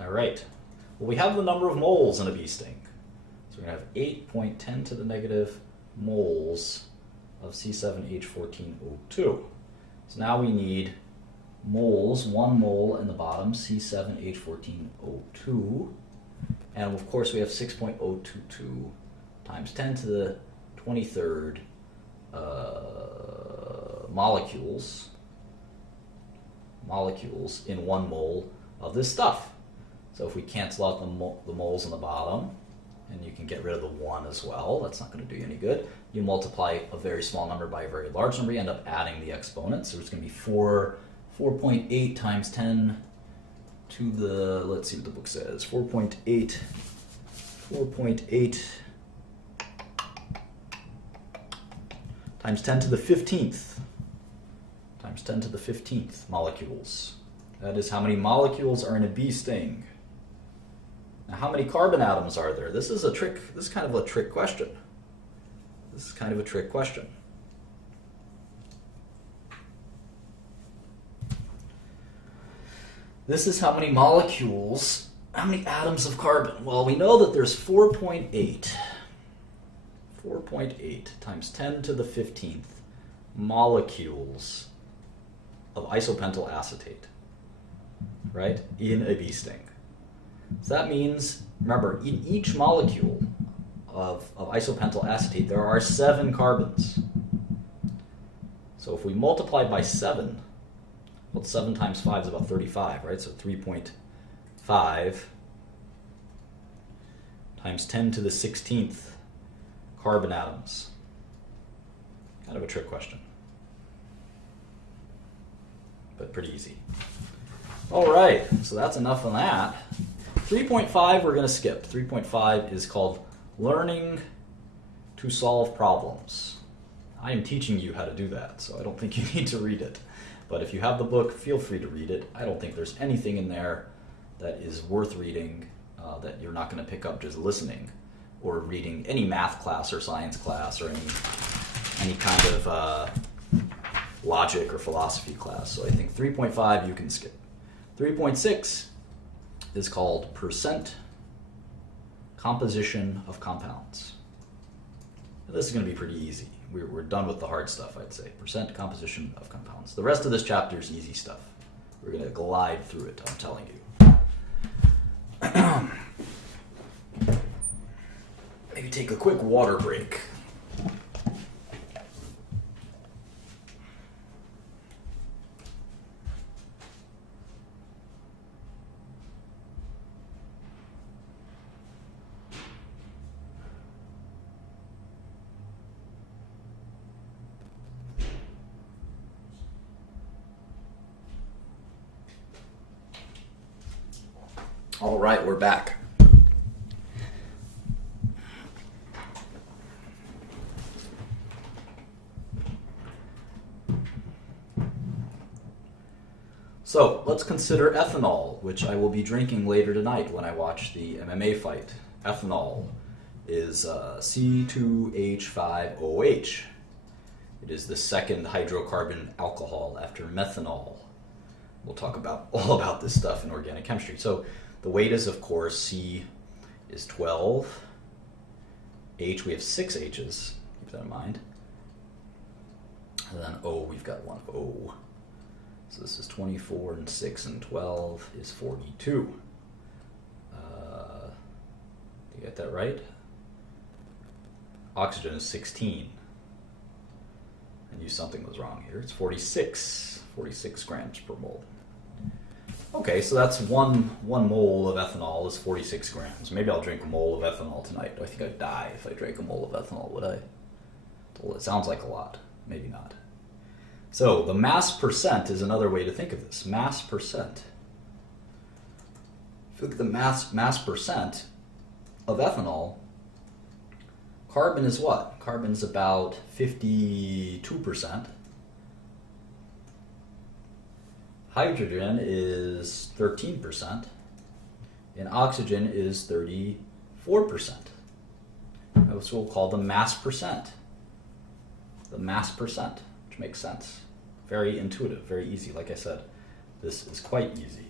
All right. Well, we have the number of moles in a bee sting. So we're going to have 8.10 to the negative moles of C7H14O2. So now we need moles, 1 mole in the bottom, C7H14O2. And of course we have 6.022 times 10 to the 23rd molecules in 1 mole of this stuff. So if we cancel out the moles on the bottom, and you can get rid of the 1 as well, that's not going to do you any good. You multiply a very small number by a very large number, you end up adding the exponents. So it's going to be 4.8 times 10 to the, let's see what the book says, 4.8 times 10 to the 15th, times 10 to the 15th molecules. That is how many molecules are in a bee sting. Now, how many carbon atoms are there? This is kind of a trick question. This is kind of a trick question. This is how many molecules, how many atoms of carbon? Well, we know that there's 4.8 times 10 to the 15th molecules of isopentyl acetate, right, in a bee sting. So that means, remember, in each molecule of isopentyl acetate, there are 7 carbons. So if we multiply by 7, well, 7 times 5 is about 35, right? So 3.5 times 10 to the 16th carbon atoms. Kind of a trick question, but pretty easy. All right, so that's enough on that. 3.5 we're going to skip. 3.5 is called Learning to Solve Problems. I am teaching you how to do that, so I don't think you need to read it. But if you have the book, feel free to read it. I don't think there's anything in there that is worth reading that you're not going to pick up just listening or reading any math class or science class or any kind of logic or philosophy class. So I think 3.5 you can skip. 3.6 is called Percent Composition of Compounds. This is going to be pretty easy. We're done with the hard stuff, I'd say. Percent composition of compounds. The rest of this chapter is easy stuff. We're going to glide through it, I'm telling you. Maybe take a quick water break. All right, we're back. So let's consider ethanol, which I will be drinking later tonight when I watch the MMA fight. Ethanol is C2H5OH. It is the second hydrocarbon alcohol after methanol. We'll talk all about this stuff in organic chemistry. So the weight is, of course, C is 12. H, we have 6 H's. Keep that in mind. And then O, we've got one O. So this is 24, and 6 and 12 is 42. Did you get that right? Oxygen is 16. I knew something was wrong here. It's 46 grams per mole. Okay, so that's one mole of ethanol is 46 grams. Maybe I'll drink a mole of ethanol tonight. I think I'd die if I drank a mole of ethanol, would I? Well, it sounds like a lot. Maybe not. So the mass percent is another way to think of this. Mass percent. If you look at the mass percent of ethanol, carbon is what? Carbon is about 52%. Hydrogen is 13%, and oxygen is 34%. That's what we'll call the mass percent. The mass percent, which makes sense. Very intuitive, very easy. Like I said, this is quite easy.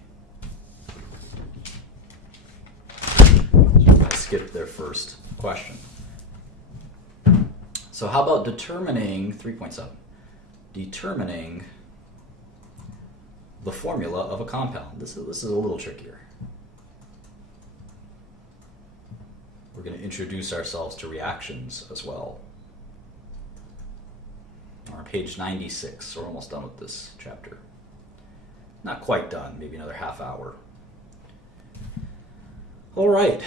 I skipped their first question. So how about determining 3.7? Determining the formula of a compound. This is a little trickier. We're going to introduce ourselves to reactions as well. We're on page 96, so we're almost done with this chapter. Not quite done, maybe another half hour. All right.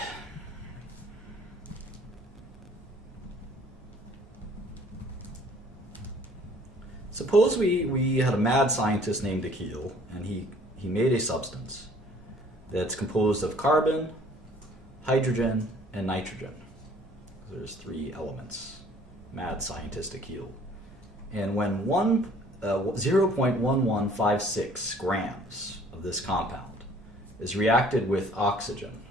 Suppose we had a mad scientist named Akil, and he made a substance that's composed of carbon, hydrogen, and nitrogen. There's 3 elements. Mad scientist Akil. And when 0.1156 grams of this compound is reacted with oxygen,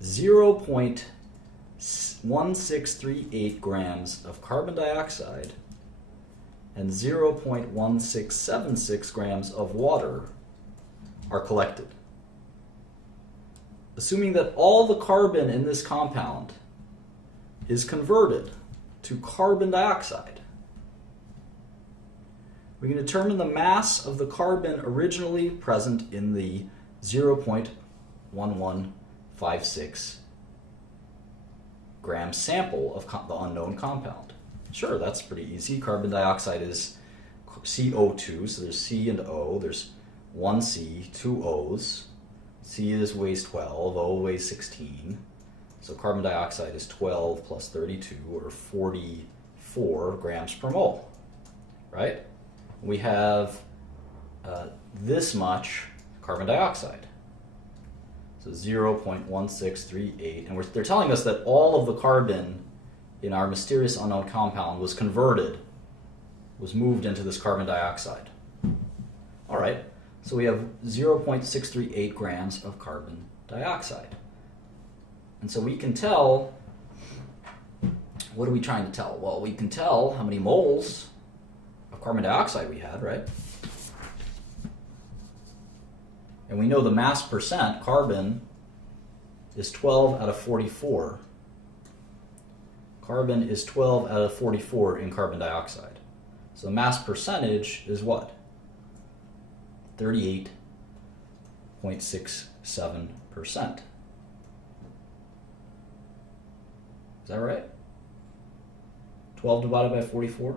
0.1638 grams of carbon dioxide and 0.1676 grams of water are collected. Assuming that all the carbon in this compound is converted to carbon dioxide, we can determine the mass of the carbon originally present in the 0.1156 gram sample of the unknown compound. Sure, that's pretty easy. Carbon dioxide is CO2, so there's C and O. There's 1 C, 2 O's. C weighs 12, O weighs 16. So carbon dioxide is 12 plus 32, or 44 grams per mole, right? We have this much carbon dioxide. So 0.1638, and they're telling us that all of the carbon in our mysterious unknown compound was converted, was moved into this carbon dioxide. All right, so we have 0.638 grams of carbon dioxide. And so we can tell, what are we trying to tell? Well, we can tell how many moles of carbon dioxide we had, right? And we know the mass percent, carbon, is 12 out of 44. Carbon is 12 out of 44 in carbon dioxide. So the mass percentage is what? 38.67%. Is that right? 12 divided by 44?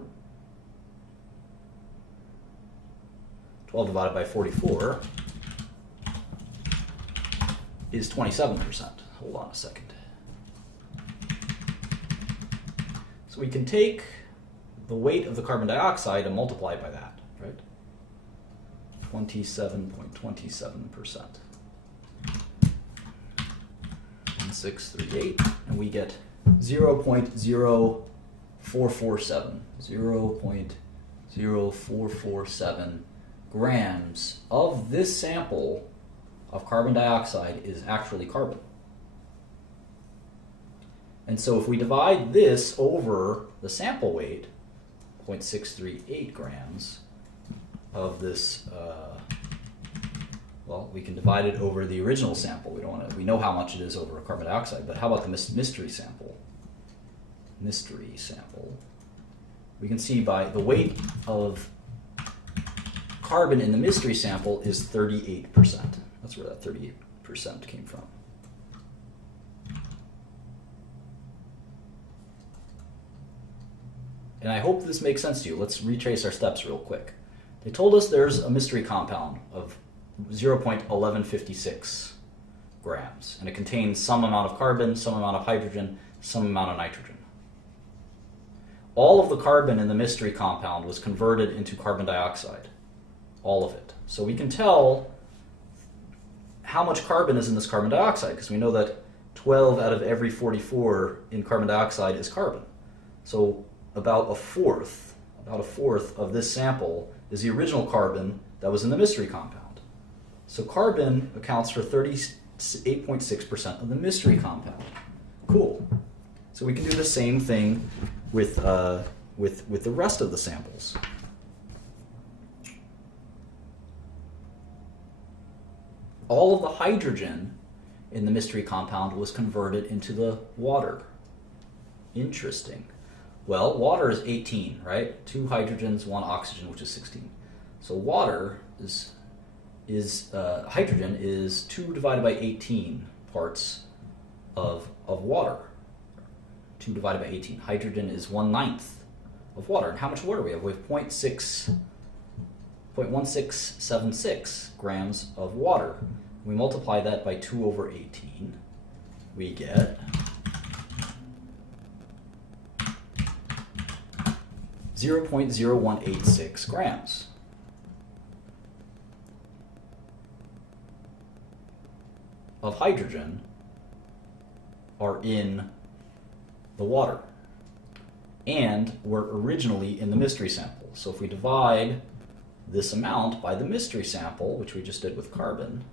12 divided by 44 is 27%. Hold on a second. So we can take the weight of the carbon dioxide and multiply it by that, right? 27.27%. 1638, and we get 0.0447. 0.0447 grams of this sample of carbon dioxide is actually carbon. And so if we divide this over the sample weight, 0.638 grams of this, well, we can divide it over the original sample. We know how much it is over carbon dioxide, but how about the mystery sample? Mystery sample. We can see by the weight of carbon in the mystery sample is 38%. That's where that 38% came from. And I hope this makes sense to you. Let's retrace our steps real quick. They told us there's a mystery compound of 0.1156 grams, and it contains some amount of carbon, some amount of hydrogen, some amount of nitrogen. All of the carbon in the mystery compound was converted into carbon dioxide. All of it. So we can tell how much carbon is in this carbon dioxide, because we know that 12 out of every 44 in carbon dioxide is carbon. So about a fourth of this sample is the original carbon that was in the mystery compound. So carbon accounts for 38.6% of the mystery compound. Cool. So we can do the same thing with the rest of the samples. All of the hydrogen in the mystery compound was converted into the water. Interesting. Well, water is 18, right? 2 hydrogens, 1 oxygen, which is 16. So water hydrogen is 2 divided by 18 parts of water. 2 divided by 18. Hydrogen is 1/9 of water. And how much water do we have? We have 0.1676 grams of water. We multiply that by 2 over 18. We get 0.0186 grams. Of hydrogen are in the water and were originally in the mystery sample. So if we divide this amount by the mystery sample, which we just did with carbon,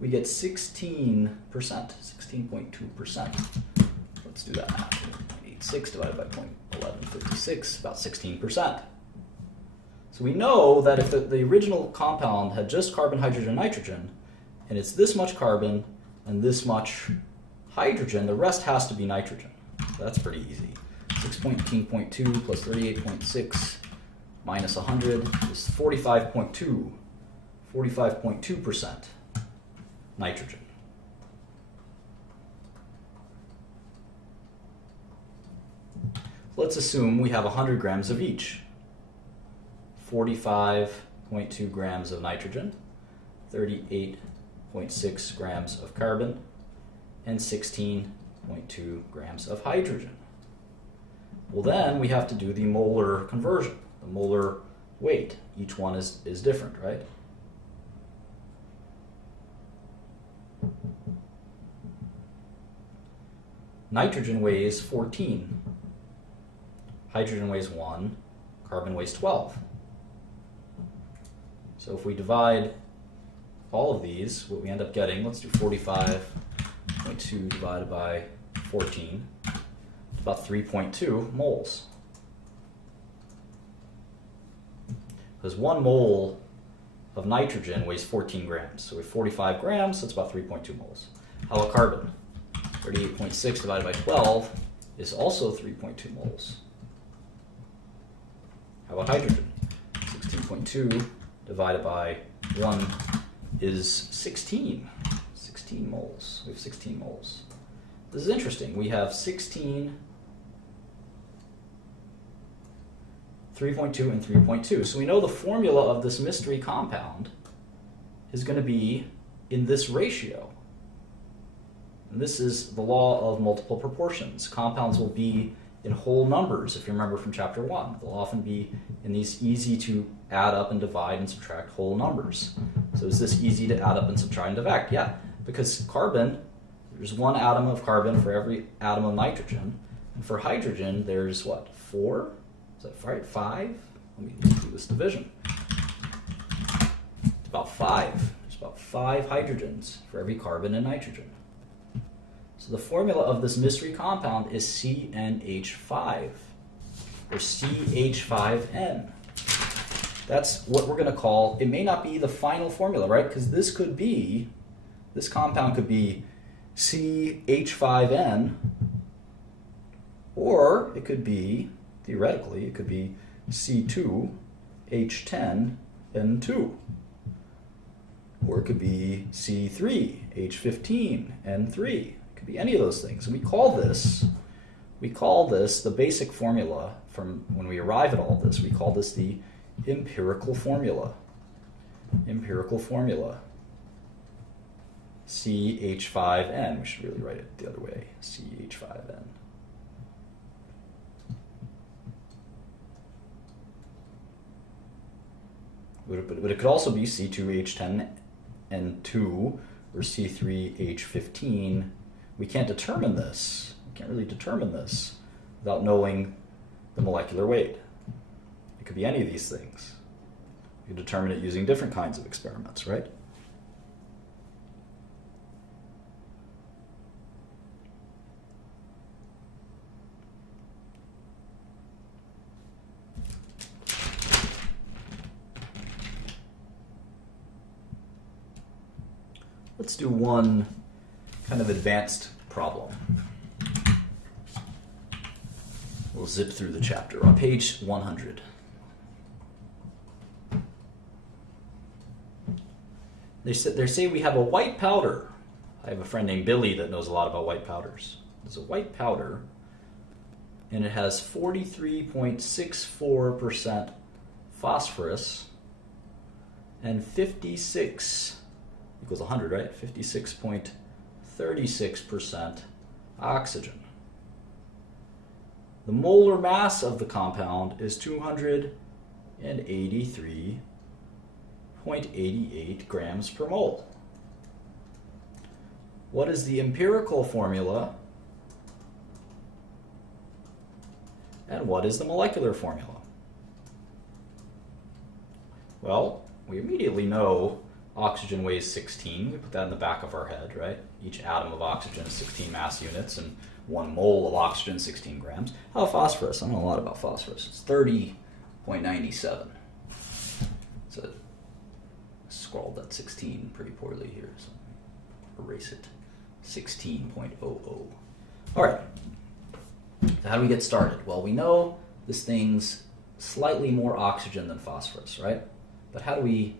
we get 16%, 16.2%. Let's do that now. 0.86 divided by 0.1156, about 16%. So we know that if the original compound had just carbon, hydrogen, nitrogen, and it's this much carbon and this much hydrogen, the rest has to be nitrogen. So that's pretty easy. 16.2 plus 38.6 minus 100 is 45.2. 45.2% nitrogen. Let's assume we have 100 grams of each. 45.2 grams of nitrogen, 38.6 grams of carbon, and 16.2 grams of hydrogen. Well, then we have to do the molar conversion, the molar weight. Each one is different, right? Nitrogen weighs 14. Hydrogen weighs 1. Carbon weighs 12. So if we divide all of these, what we end up getting, let's do 45.2 divided by 14. It's about 3.2 moles. Because 1 mole of nitrogen weighs 14 grams. So we have 45 grams, so it's about 3.2 moles. How about carbon? 38.6 divided by 12 is also 3.2 moles. How about hydrogen? 16.2 divided by 1 is 16 moles. We have 16 moles. This is interesting. We have 16, 3.2, and 3.2. So we know the formula of this mystery compound is going to be in this ratio. And this is the law of multiple proportions. Compounds will be in whole numbers, if you remember from chapter 1. They'll often be in these easy to add up and divide and subtract whole numbers. So is this easy to add up and subtract and divide? Yeah, because carbon, there's one atom of carbon for every atom of nitrogen. And for hydrogen, there's what, 4? Is that right? 5? Let me do this division. It's about 5. There's about 5 hydrogens for every carbon and nitrogen. So the formula of this mystery compound is CnH5, or CH5n. That's what we're going to call, it may not be the final formula, right? Because this compound could be CH5n, or it could be, theoretically, it could be C2H10N2. Or it could be C3H15N3. Could be any of those things. And we call this the basic formula from when we arrive at all this. We call this the empirical formula. Empirical formula. CH5N. We should really write it the other way. CH5N. But it could also be C2H10N2 or C3H15. We can't determine this. We can't really determine this without knowing the molecular weight. It could be any of these things. You can determine it using different kinds of experiments, right? Let's do one kind of advanced problem. We'll zip through the chapter on page 100. They say we have a white powder. I have a friend named Billy that knows a lot about white powders. There's a white powder, and it has 43.64% phosphorus and 56 equals 100, right? 56.36% oxygen. The molar mass of the compound is 283.88 grams per mole. What is the empirical formula? And what is the molecular formula? Well, we immediately know oxygen weighs 16. We put that in the back of our head, right? Each atom of oxygen is 16 mass units, and 1 mole of oxygen, 16 grams. How about phosphorus? I know a lot about phosphorus. It's 30.97. So I scrawled that 16 pretty poorly here, so erase it. 16.00. All right. So how do we get started? Well, we know this thing's slightly more oxygen than phosphorus, right? But how do we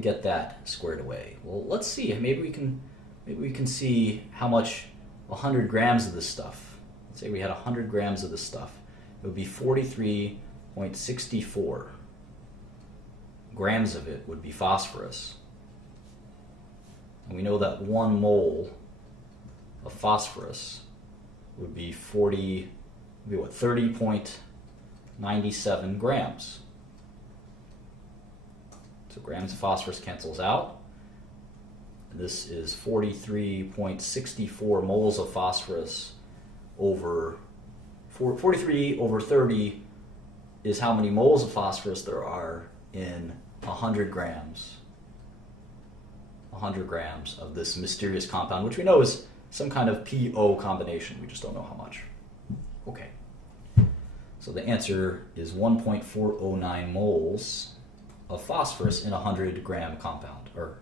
get that squared away? Well, let's see. Maybe we can see how much 100 grams of this stuff. Let's say we had 100 grams of this stuff. It would be 43.64 grams of it would be phosphorus. And we know that 1 mole of phosphorus would be 30.97 grams. So grams of phosphorus cancels out. This is 43.64 moles of phosphorus over 43 over 30 is how many moles of phosphorus there are in 100 grams. 100 grams of this mysterious compound, which we know is some kind of PO combination. We just don't know how much. Okay. So the answer is 1.409 moles of phosphorus in a 100 gram compound, or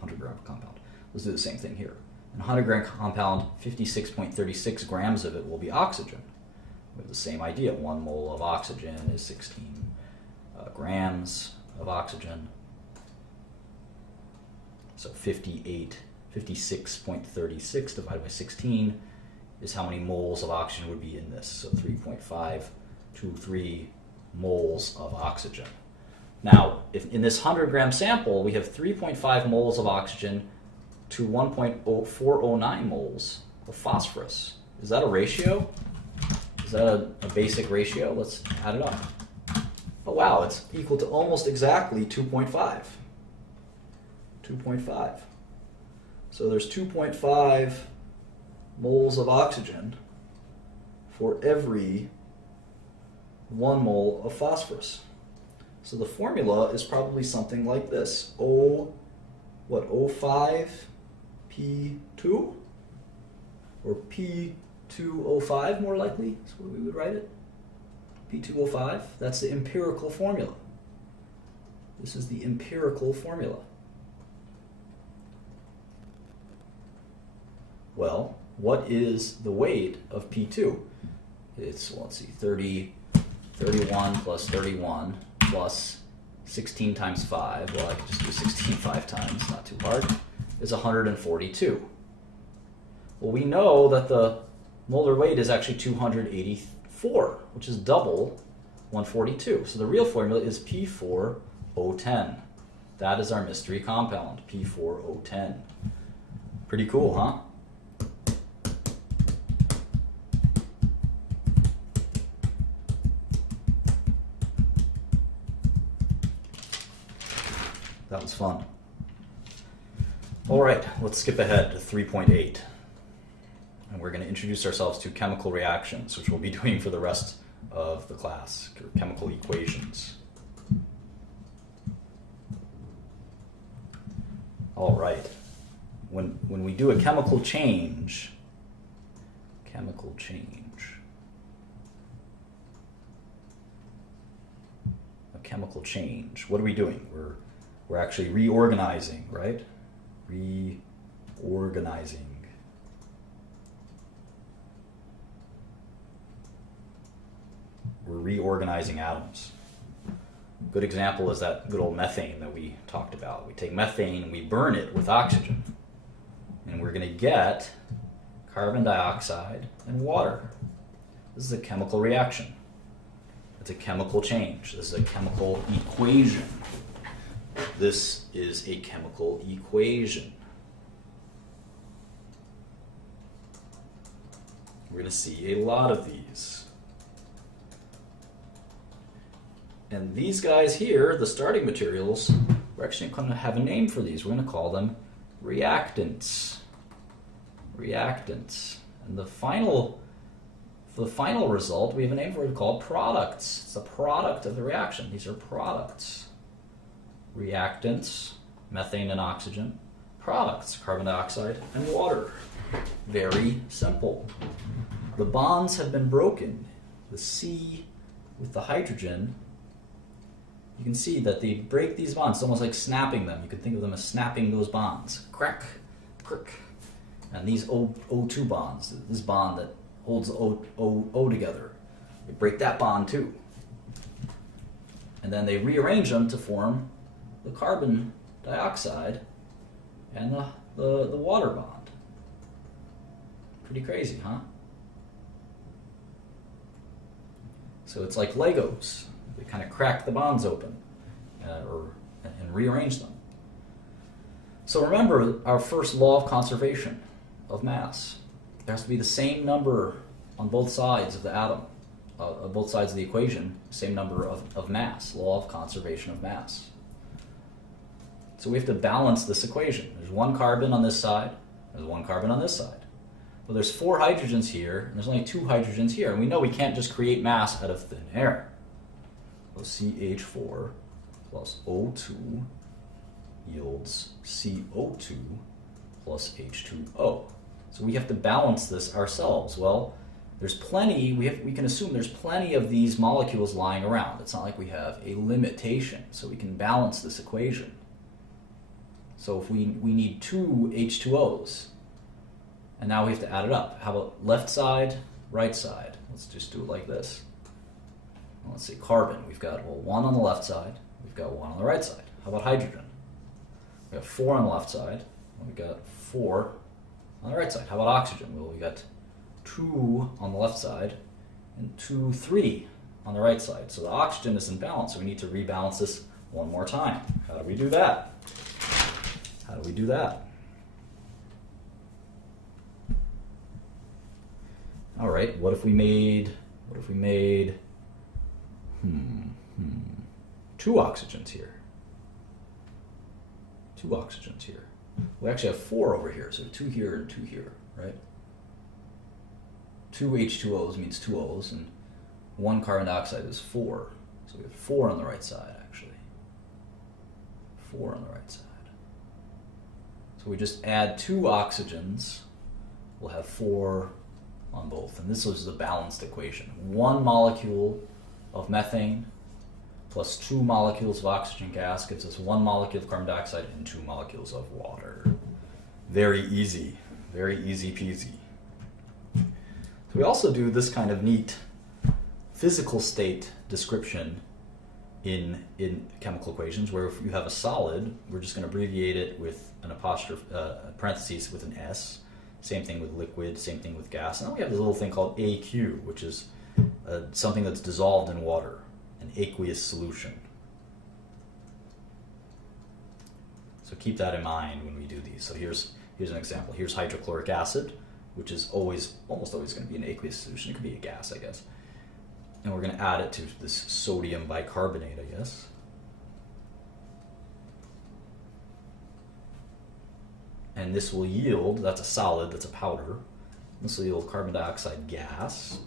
100 gram compound. Let's do the same thing here. In a 100-gram compound, 56.36 grams of it will be oxygen. We have the same idea. 1 mole of oxygen is 16 grams of oxygen. So 56.36 divided by 16 is how many moles of oxygen would be in this. So 3.523 moles of oxygen. Now, if in this 100-gram sample, we have 3.5 moles of oxygen to 1.409 moles of phosphorus. Is that a ratio? Is that a basic ratio? Let's add it up. Oh wow, it's equal to almost exactly 2.5. 2.5. So there's 2.5 moles of oxygen for every 1 mole of phosphorus. So the formula is probably something like this. O5 P2? Or P2O5 more likely, is what we would write it. P2O5, that's the empirical formula. This is the empirical formula. Well, what is the weight of P2? It's, well, let's see, 31 plus 31 plus 16 times 5. Well, I could just do 16 5 times, not too hard. Is 142. Well, we know that the molar weight is actually 284, which is double 142. So the real formula is P4O10. That is our mystery compound, P4O10. Pretty cool, huh? That was fun. All right, let's skip ahead to 3.8. And we're going to introduce ourselves to chemical reactions, which we'll be doing for the rest of the class, chemical equations. All right. When we do a chemical change, what are we doing? We're actually reorganizing, right? Reorganizing. We're reorganizing atoms. Good example is that good old methane that we talked about. We take methane and we burn it with oxygen. And we're going to get carbon dioxide and water. This is a chemical reaction. It's a chemical change. This is a chemical equation. This is a chemical equation. We're going to see a lot of these. And these guys here, the starting materials, we're actually going to have a name for these. We're going to call them reactants. Reactants. And the final result, we have a name for it called products. It's a product of the reaction. These are products. Reactants, methane and oxygen. Products, carbon dioxide and water. Very simple. The bonds have been broken. The C with the hydrogen, you can see that they break these bonds. It's almost like snapping them. You can think of them as snapping those bonds. Crack, crick. And these O2 bonds, this bond that holds O together, they break that bond too. And then they rearrange them to form the carbon dioxide and the water bond. Pretty crazy, huh? So it's like Legos. They kind of crack the bonds open and rearrange them. So remember our first law of conservation of mass. There has to be the same number on both sides of the atom, both sides of the equation, same number of mass, law of conservation of mass. So we have to balance this equation. There's one carbon on this side, there's one carbon on this side. Well, there's 4 hydrogens here, and there's only 2 hydrogens here, and we know we can't just create mass out of thin air. So CH4 plus O2 yields CO2 plus H2O. So we have to balance this ourselves. Well, there's plenty, we can assume there's plenty of these molecules lying around. It's not like we have a limitation, so we can balance this equation. So if we need 2 H2Os, And now we have to add it up. How about left side, right side? Let's just do it like this. Well, let's see, carbon. We've got, well, 1 on the left side. We've got 1 on the right side. How about hydrogen? We've got 4 on the left side. And we've got 4 on the right side. How about oxygen? Well, we got 2 on the left side and 3 on the right side. So the oxygen is in balance, so we need to rebalance this one more time. How do we do that? How do we do that? All right, what if we made 2 oxygens here? 2 oxygens here. We actually have 4 over here, so 2 here and 2 here, right? 2 H2Os means 2 O's, and 1 carbon dioxide is 4. So we have 4 on the right side, actually. 4 on the right side. So we just add 2 oxygens. We'll have 4 on both. And this is the balanced equation. 1 molecule of methane plus 2 molecules of oxygen gas gives us 1 molecule of carbon dioxide and 2 molecules of water. Very easy peasy. So we also do this kind of neat physical state description in chemical equations, where if you have a solid, we're just going to abbreviate it with an apostrophe, parentheses with an S. Same thing with liquid, same thing with gas. And then we have this little thing called AQ, which is something that's dissolved in water, an aqueous solution. So keep that in mind when we do these. So here's an example. Here's hydrochloric acid, which is almost always going to be an aqueous solution. It could be a gas, I guess. And we're going to add it to this sodium bicarbonate, I guess. And this will yield, that's a solid, that's a powder. This will yield carbon dioxide gas,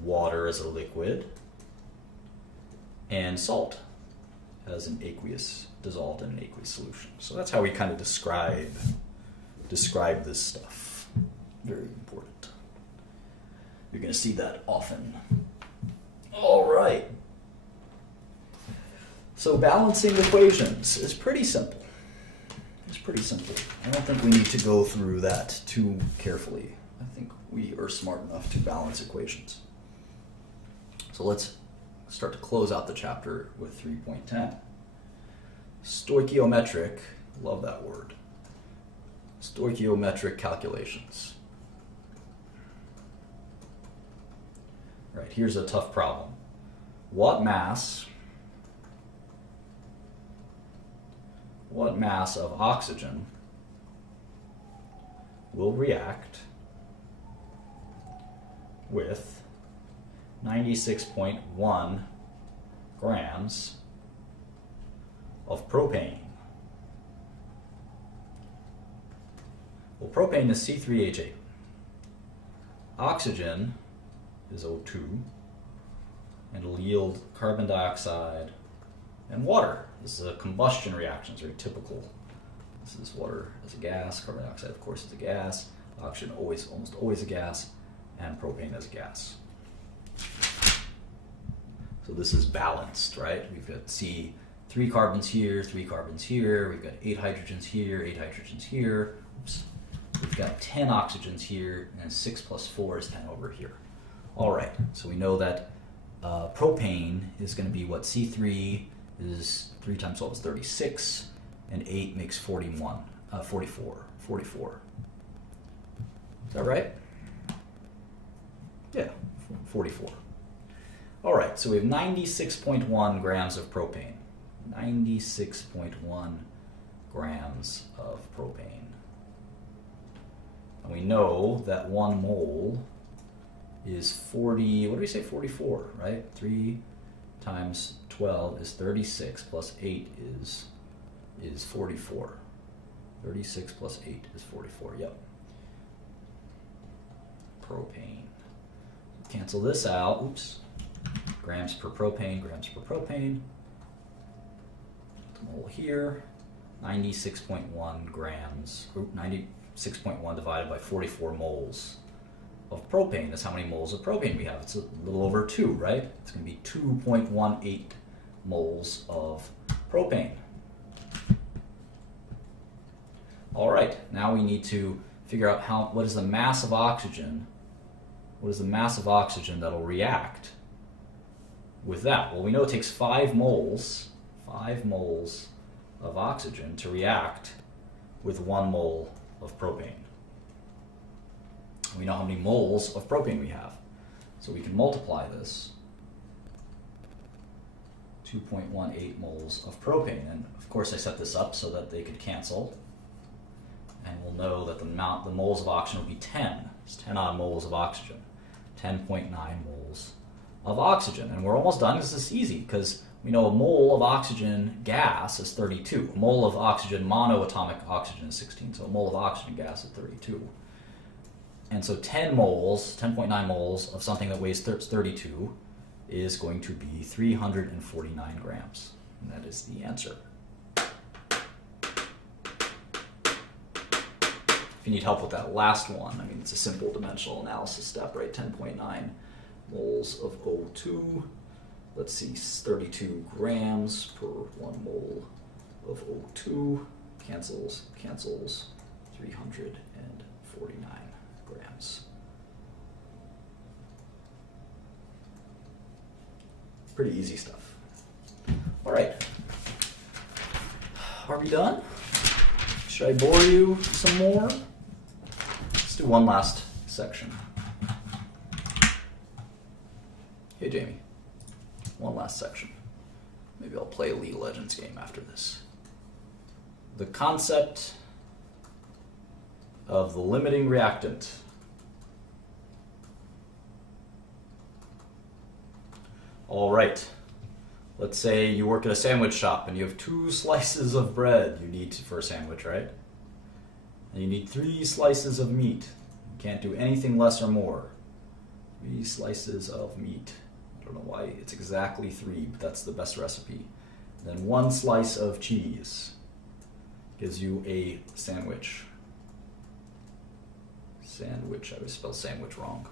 water as a liquid, and salt as an aqueous, dissolved in an aqueous solution. So that's how we kind of describe this stuff. Very important. You're going to see that often. All right. So balancing equations is pretty simple. It's pretty simple. I don't think we need to go through that too carefully. I think we are smart enough to balance equations. So let's start to close out the chapter with 3.10. Stoichiometric, love that word. Stoichiometric calculations. Right, here's a tough problem. What mass of oxygen will react with 96.1 grams of propane? Well, propane is C3H8. Oxygen is O2, and it'll yield carbon dioxide and water. This is a combustion reaction. It's very typical. This is water as a gas, carbon dioxide, of course, is a gas, oxygen almost always a gas, and propane as a gas. So this is balanced, right? We've got 3 carbons here, 3 carbons here. We've got 8 hydrogens here, 8 hydrogens here. Oops. We've got 10 oxygens here, and 6 plus 4 is 10 over here. All right, so we know that propane is going to be what? C3 is 3 times 12 is 36, and 8 makes 44. 44. Is that right? Yeah, 44. All right, so we have 96.1 grams of propane. 96.1 grams of propane. And we know that 1 mole is 40, what do we say, 44, right? 3 times 12 is 36, plus 8 is 44. 36 plus 8 is 44, yep. Propane. Cancel this out, oops. Grams per propane, grams per propane. The mole here, 96.1 grams, 96.1 divided by 44 moles of propane is how many moles of propane we have. It's a little over 2, right? It's going to be 2.18 moles of propane. All right, now we need to figure out what is the mass of oxygen. What is the mass of oxygen that'll react with that? Well, we know it takes 5 moles of oxygen to react with 1 mole of propane. We know how many moles of propane we have. So we can multiply this. 2.18 moles of propane. And of course I set this up so that they could cancel. And we'll know that the moles of oxygen will be 10. It's 10 odd moles of oxygen. 10.9 moles of oxygen. And we're almost done. This is easy because we know a mole of oxygen gas is 32. A mole of oxygen, monoatomic oxygen, is 16. So a mole of oxygen gas is 32. And so 10.9 moles of something that weighs 32 is going to be 349 grams. And that is the answer. If you need help with that last one, I mean, it's a simple dimensional analysis step, right? 10.9 moles of O2. Let's see, 32 grams per 1 mole of O2. Cancels, 349 grams. Pretty easy stuff. All right. Are we done? Should I bore you some more? Let's do one last section. Hey, Jamie. One last section. Maybe I'll play a League of Legends game after this. The concept of the limiting reactant. All right. Let's say you work at a sandwich shop and you have 2 slices of bread you need for a sandwich, right? And you need 3 slices of meat. You can't do anything less or more. 3 slices of meat. I don't know why it's exactly 3, but that's the best recipe. And then 1 slice of cheese gives you a sandwich. Sandwich, I would spell sandwich wrong.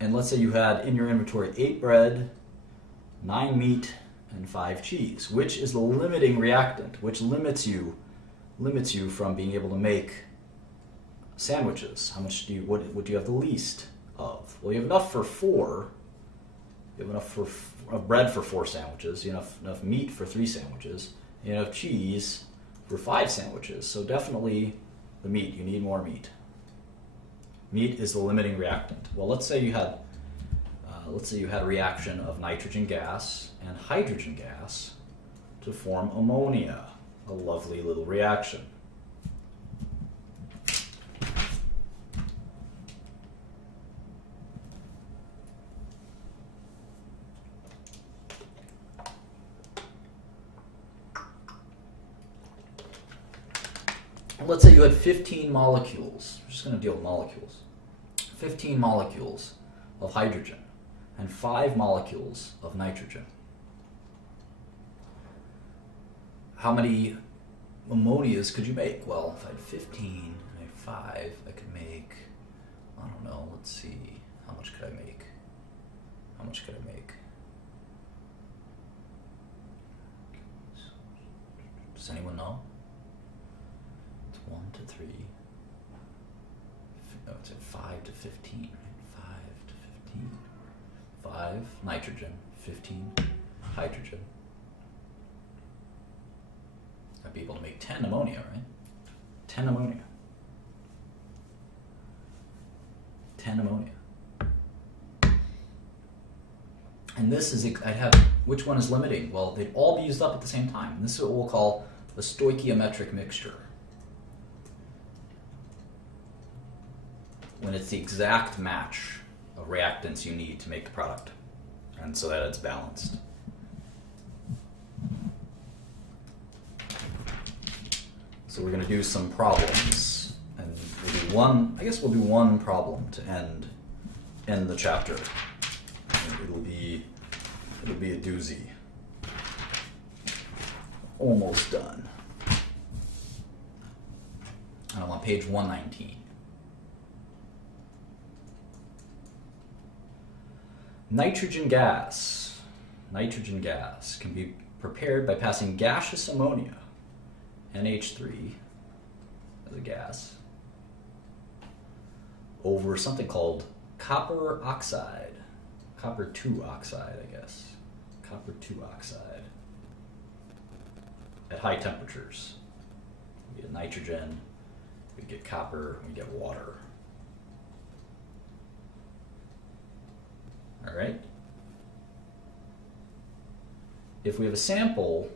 And let's say you had in your inventory 8 bread, 9 meat, and 5 cheese. Which is the limiting reactant? Which limits you from being able to make sandwiches? How much do you, what do you have the least of? Well, you have enough for 4. You have enough of bread for 4 sandwiches. You have enough meat for 3 sandwiches. You have enough cheese for 5 sandwiches. So definitely the meat. You need more meat. Meat is the limiting reactant. Well, let's say you had a reaction of nitrogen gas and hydrogen gas to form ammonia. A lovely little reaction. Let's say you had 15 molecules. We're just going to deal with molecules. 15 molecules of hydrogen and 5 molecules of nitrogen. How many ammonias could you make? Well, if I had 15 and I had 5, I could make, I don't know, let's see, how much could I make? Does anyone know? 1 to 3. No, it's at 5 to 15, right? 5 to 15. 5 nitrogen, 15 hydrogen. I'd be able to make 10 ammonia, right? 10 ammonia. 10 ammonia. And this is, I'd have, which one is limiting? Well, they'd all be used up at the same time. And this is what we'll call the stoichiometric mixture. When it's the exact match of reactants you need to make the product, and so that it's balanced. So we're going to do some problems, and we'll do one. I guess we'll do one problem to end the chapter. It'll be a doozy. Almost done. And I'm on page 119. Nitrogen gas can be prepared by passing gaseous ammonia, NH3, as a gas, over something called copper oxide. Copper 2 oxide, I guess. Copper 2 oxide. At high temperatures. We get nitrogen, we get copper, we get water. All right? If we have a sample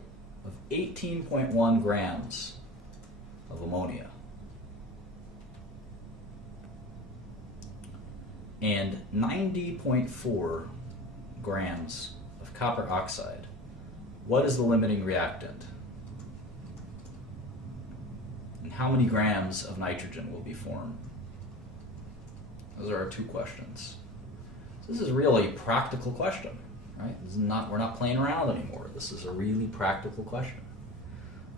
of 18.1 grams of ammonia and 90.4 grams of copper oxide, what is the limiting reactant? And how many grams of nitrogen will be formed? Those are our two questions. So this is really a practical question, right? We're not playing around anymore. This is a really practical question.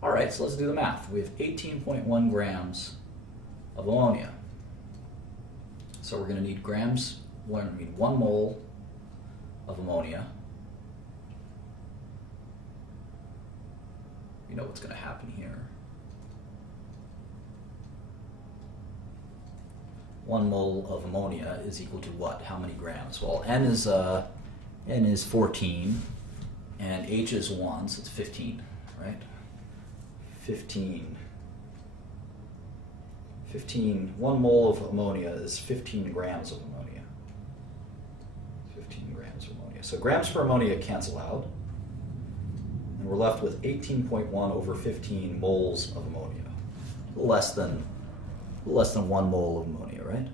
All right, so let's do the math. We have 18.1 grams of ammonia. So we're going to need grams, we're going to need 1 mole of ammonia. You know what's going to happen here. 1 mole of ammonia is equal to what? How many grams? Well, N is 14, and H is 1, so it's 15, right? 15. 1 mole of ammonia is 15 grams of ammonia. 15 grams of ammonia. So grams per ammonia cancel out, and we're left with 18.1 over 15 moles of ammonia. A little less than 1 mole of ammonia, right?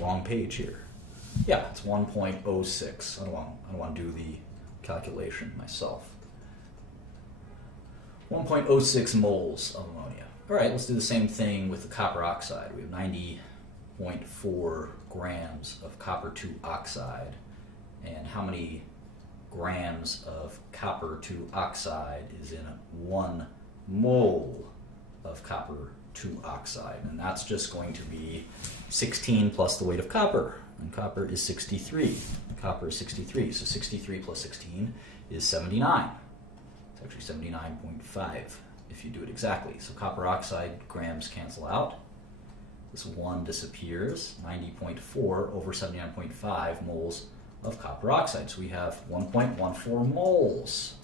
Wrong page here. Yeah, it's 1.06. I don't want to do the calculation myself. 1.06 moles of ammonia. All right, let's do the same thing with the copper oxide. We have 90.4 grams of copper 2 oxide. And how many grams of copper 2 oxide is in 1 mole of copper 2 oxide? And that's just going to be 16 plus the weight of copper, and copper is 63. Copper is 63, so 63 plus 16 is 79. It's actually 79.5 if you do it exactly. So copper oxide grams cancel out. This 1 disappears. 90.4 over 79.5 moles of copper oxide. So we have 1.14 moles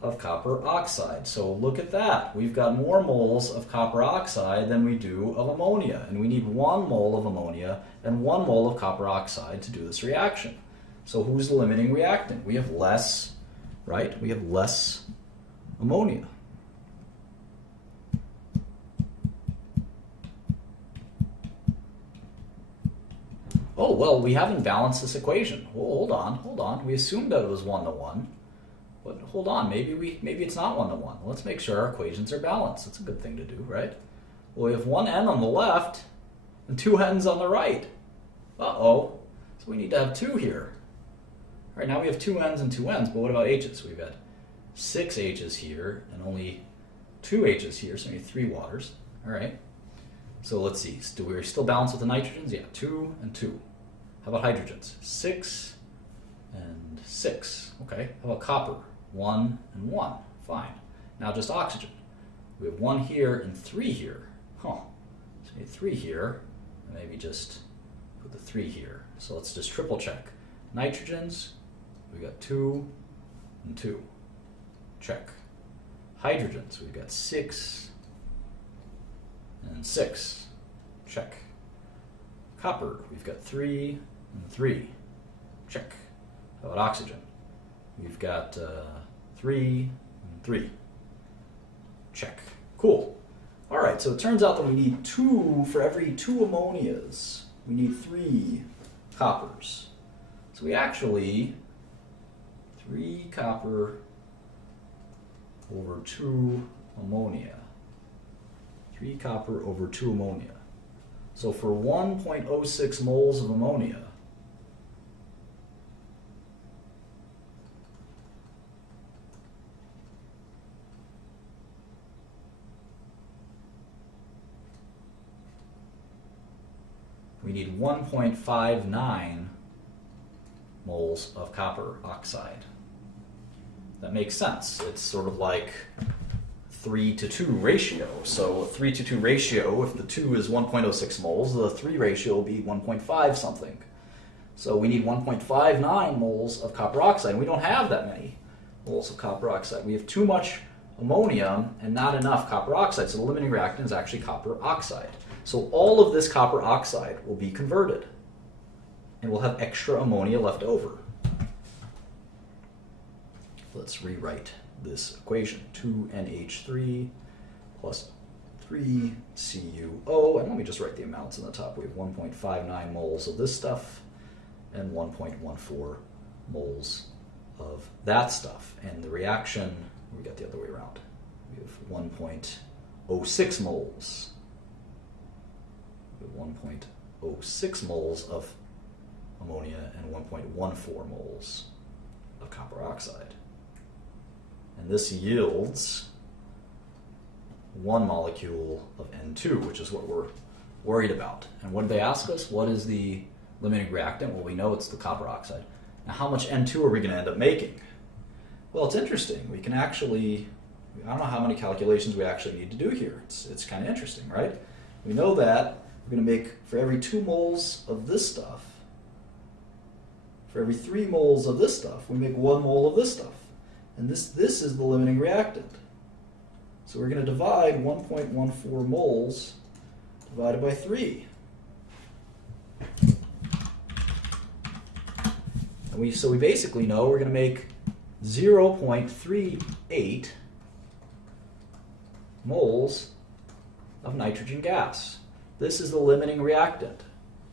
of copper oxide. So look at that. We've got more moles of copper oxide than we do of ammonia. And we need 1 mole of ammonia and 1 mole of copper oxide to do this reaction. So who's the limiting reactant? We have less, right? We have less ammonia. Oh, well, we haven't balanced this equation. Well, hold on. We assumed that it was 1 to 1. But hold on, maybe it's not 1 to 1. Let's make sure our equations are balanced. That's a good thing to do, right? Well, we have 1 n on the left and 2 n's on the right. Uh-oh. So we need to have 2 here. All right, now we have 2 n's and 2 n's, but what about h's? We've got 6 h's here and only 2 h's here, so we need 3 waters. All right. So let's see. Do we still balance with the nitrogens? Yeah, 2 and 2. How about hydrogens? 6 and 6. Okay. How about copper? 1 and 1. Fine. Now just oxygen. We have 1 here and 3 here. So we need 3 here, and maybe just put the 3 here. So let's just triple check. Nitrogens, we got 2 and 2. Check. Hydrogens, we've got 6 and 6. Check. Copper, we've got 3 and 3. Check. How about oxygen? We've got 3 and 3. Check. Cool. All right, so it turns out that we need 2 for every 2 ammonias. We need 3 coppers. So we actually, 3 copper over 2 ammonia. 3 copper over 2 ammonia. So for 1.06 moles of ammonia, we need 1.59 moles of copper oxide. That makes sense. It's sort of like 3 to 2 ratio. So a 3 to 2 ratio, if the 2 is 1.06 moles, the 3 ratio will be 1.5 something. So we need 1.59 moles of copper oxide. And we don't have that many moles of copper oxide. We have too much ammonium and not enough copper oxide. So the limiting reactant is actually copper oxide. So all of this copper oxide will be converted. And we'll have extra ammonia left over. Let's rewrite this equation. 2NH3 plus 3CuO. And let me just write the amounts on the top. We have 1.59 moles of this stuff and 1.14 moles of that stuff. And the reaction, we got the other way around. We have 1.06 moles. We have 1.06 moles of ammonia and 1.14 moles of copper oxide. And this yields 1 molecule of N2, which is what we're worried about. And what did they ask us? What is the limiting reactant? Well, we know it's the copper oxide. Now, how much N2 are we going to end up making? Well, it's interesting. We can actually, I don't know how many calculations we actually need to do here. It's kind of interesting, right? We know that we're going to make, for every 2 moles of this stuff, for every 3 moles of this stuff, we make 1 mole of this stuff. And this is the limiting reactant. So we're going to divide 1.14 moles divided by 3. And so we basically know we're going to make 0.38 moles of nitrogen gas. This is the limiting reactant.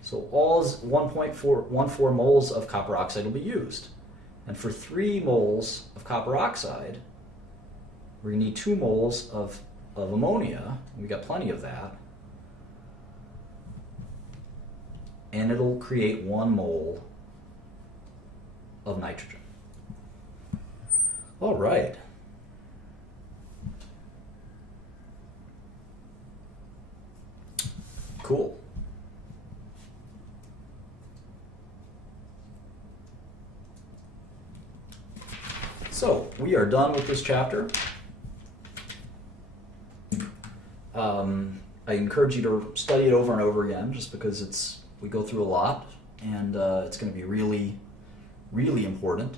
So all 1.14 moles of copper oxide will be used. And for 3 moles of copper oxide, we're going to need 2 moles of ammonia. We got plenty of that. And it'll create 1 mole of nitrogen. All right. Cool. So we are done with this chapter. I encourage you to study it over and over again, just because we go through a lot, and it's going to be really, really important.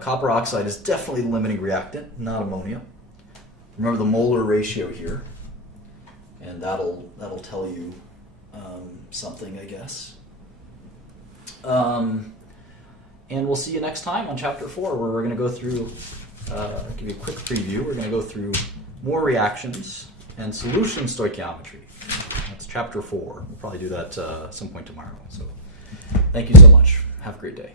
Copper oxide is definitely the limiting reactant, not ammonia. Remember the molar ratio here, and that'll tell you something, I guess. And we'll see you next time on Chapter 4, where we're going to go through, give you a quick preview, we're going to go through more reactions and solution stoichiometry. That's Chapter 4. We'll probably do that some point tomorrow. So thank you so much. Have a great day.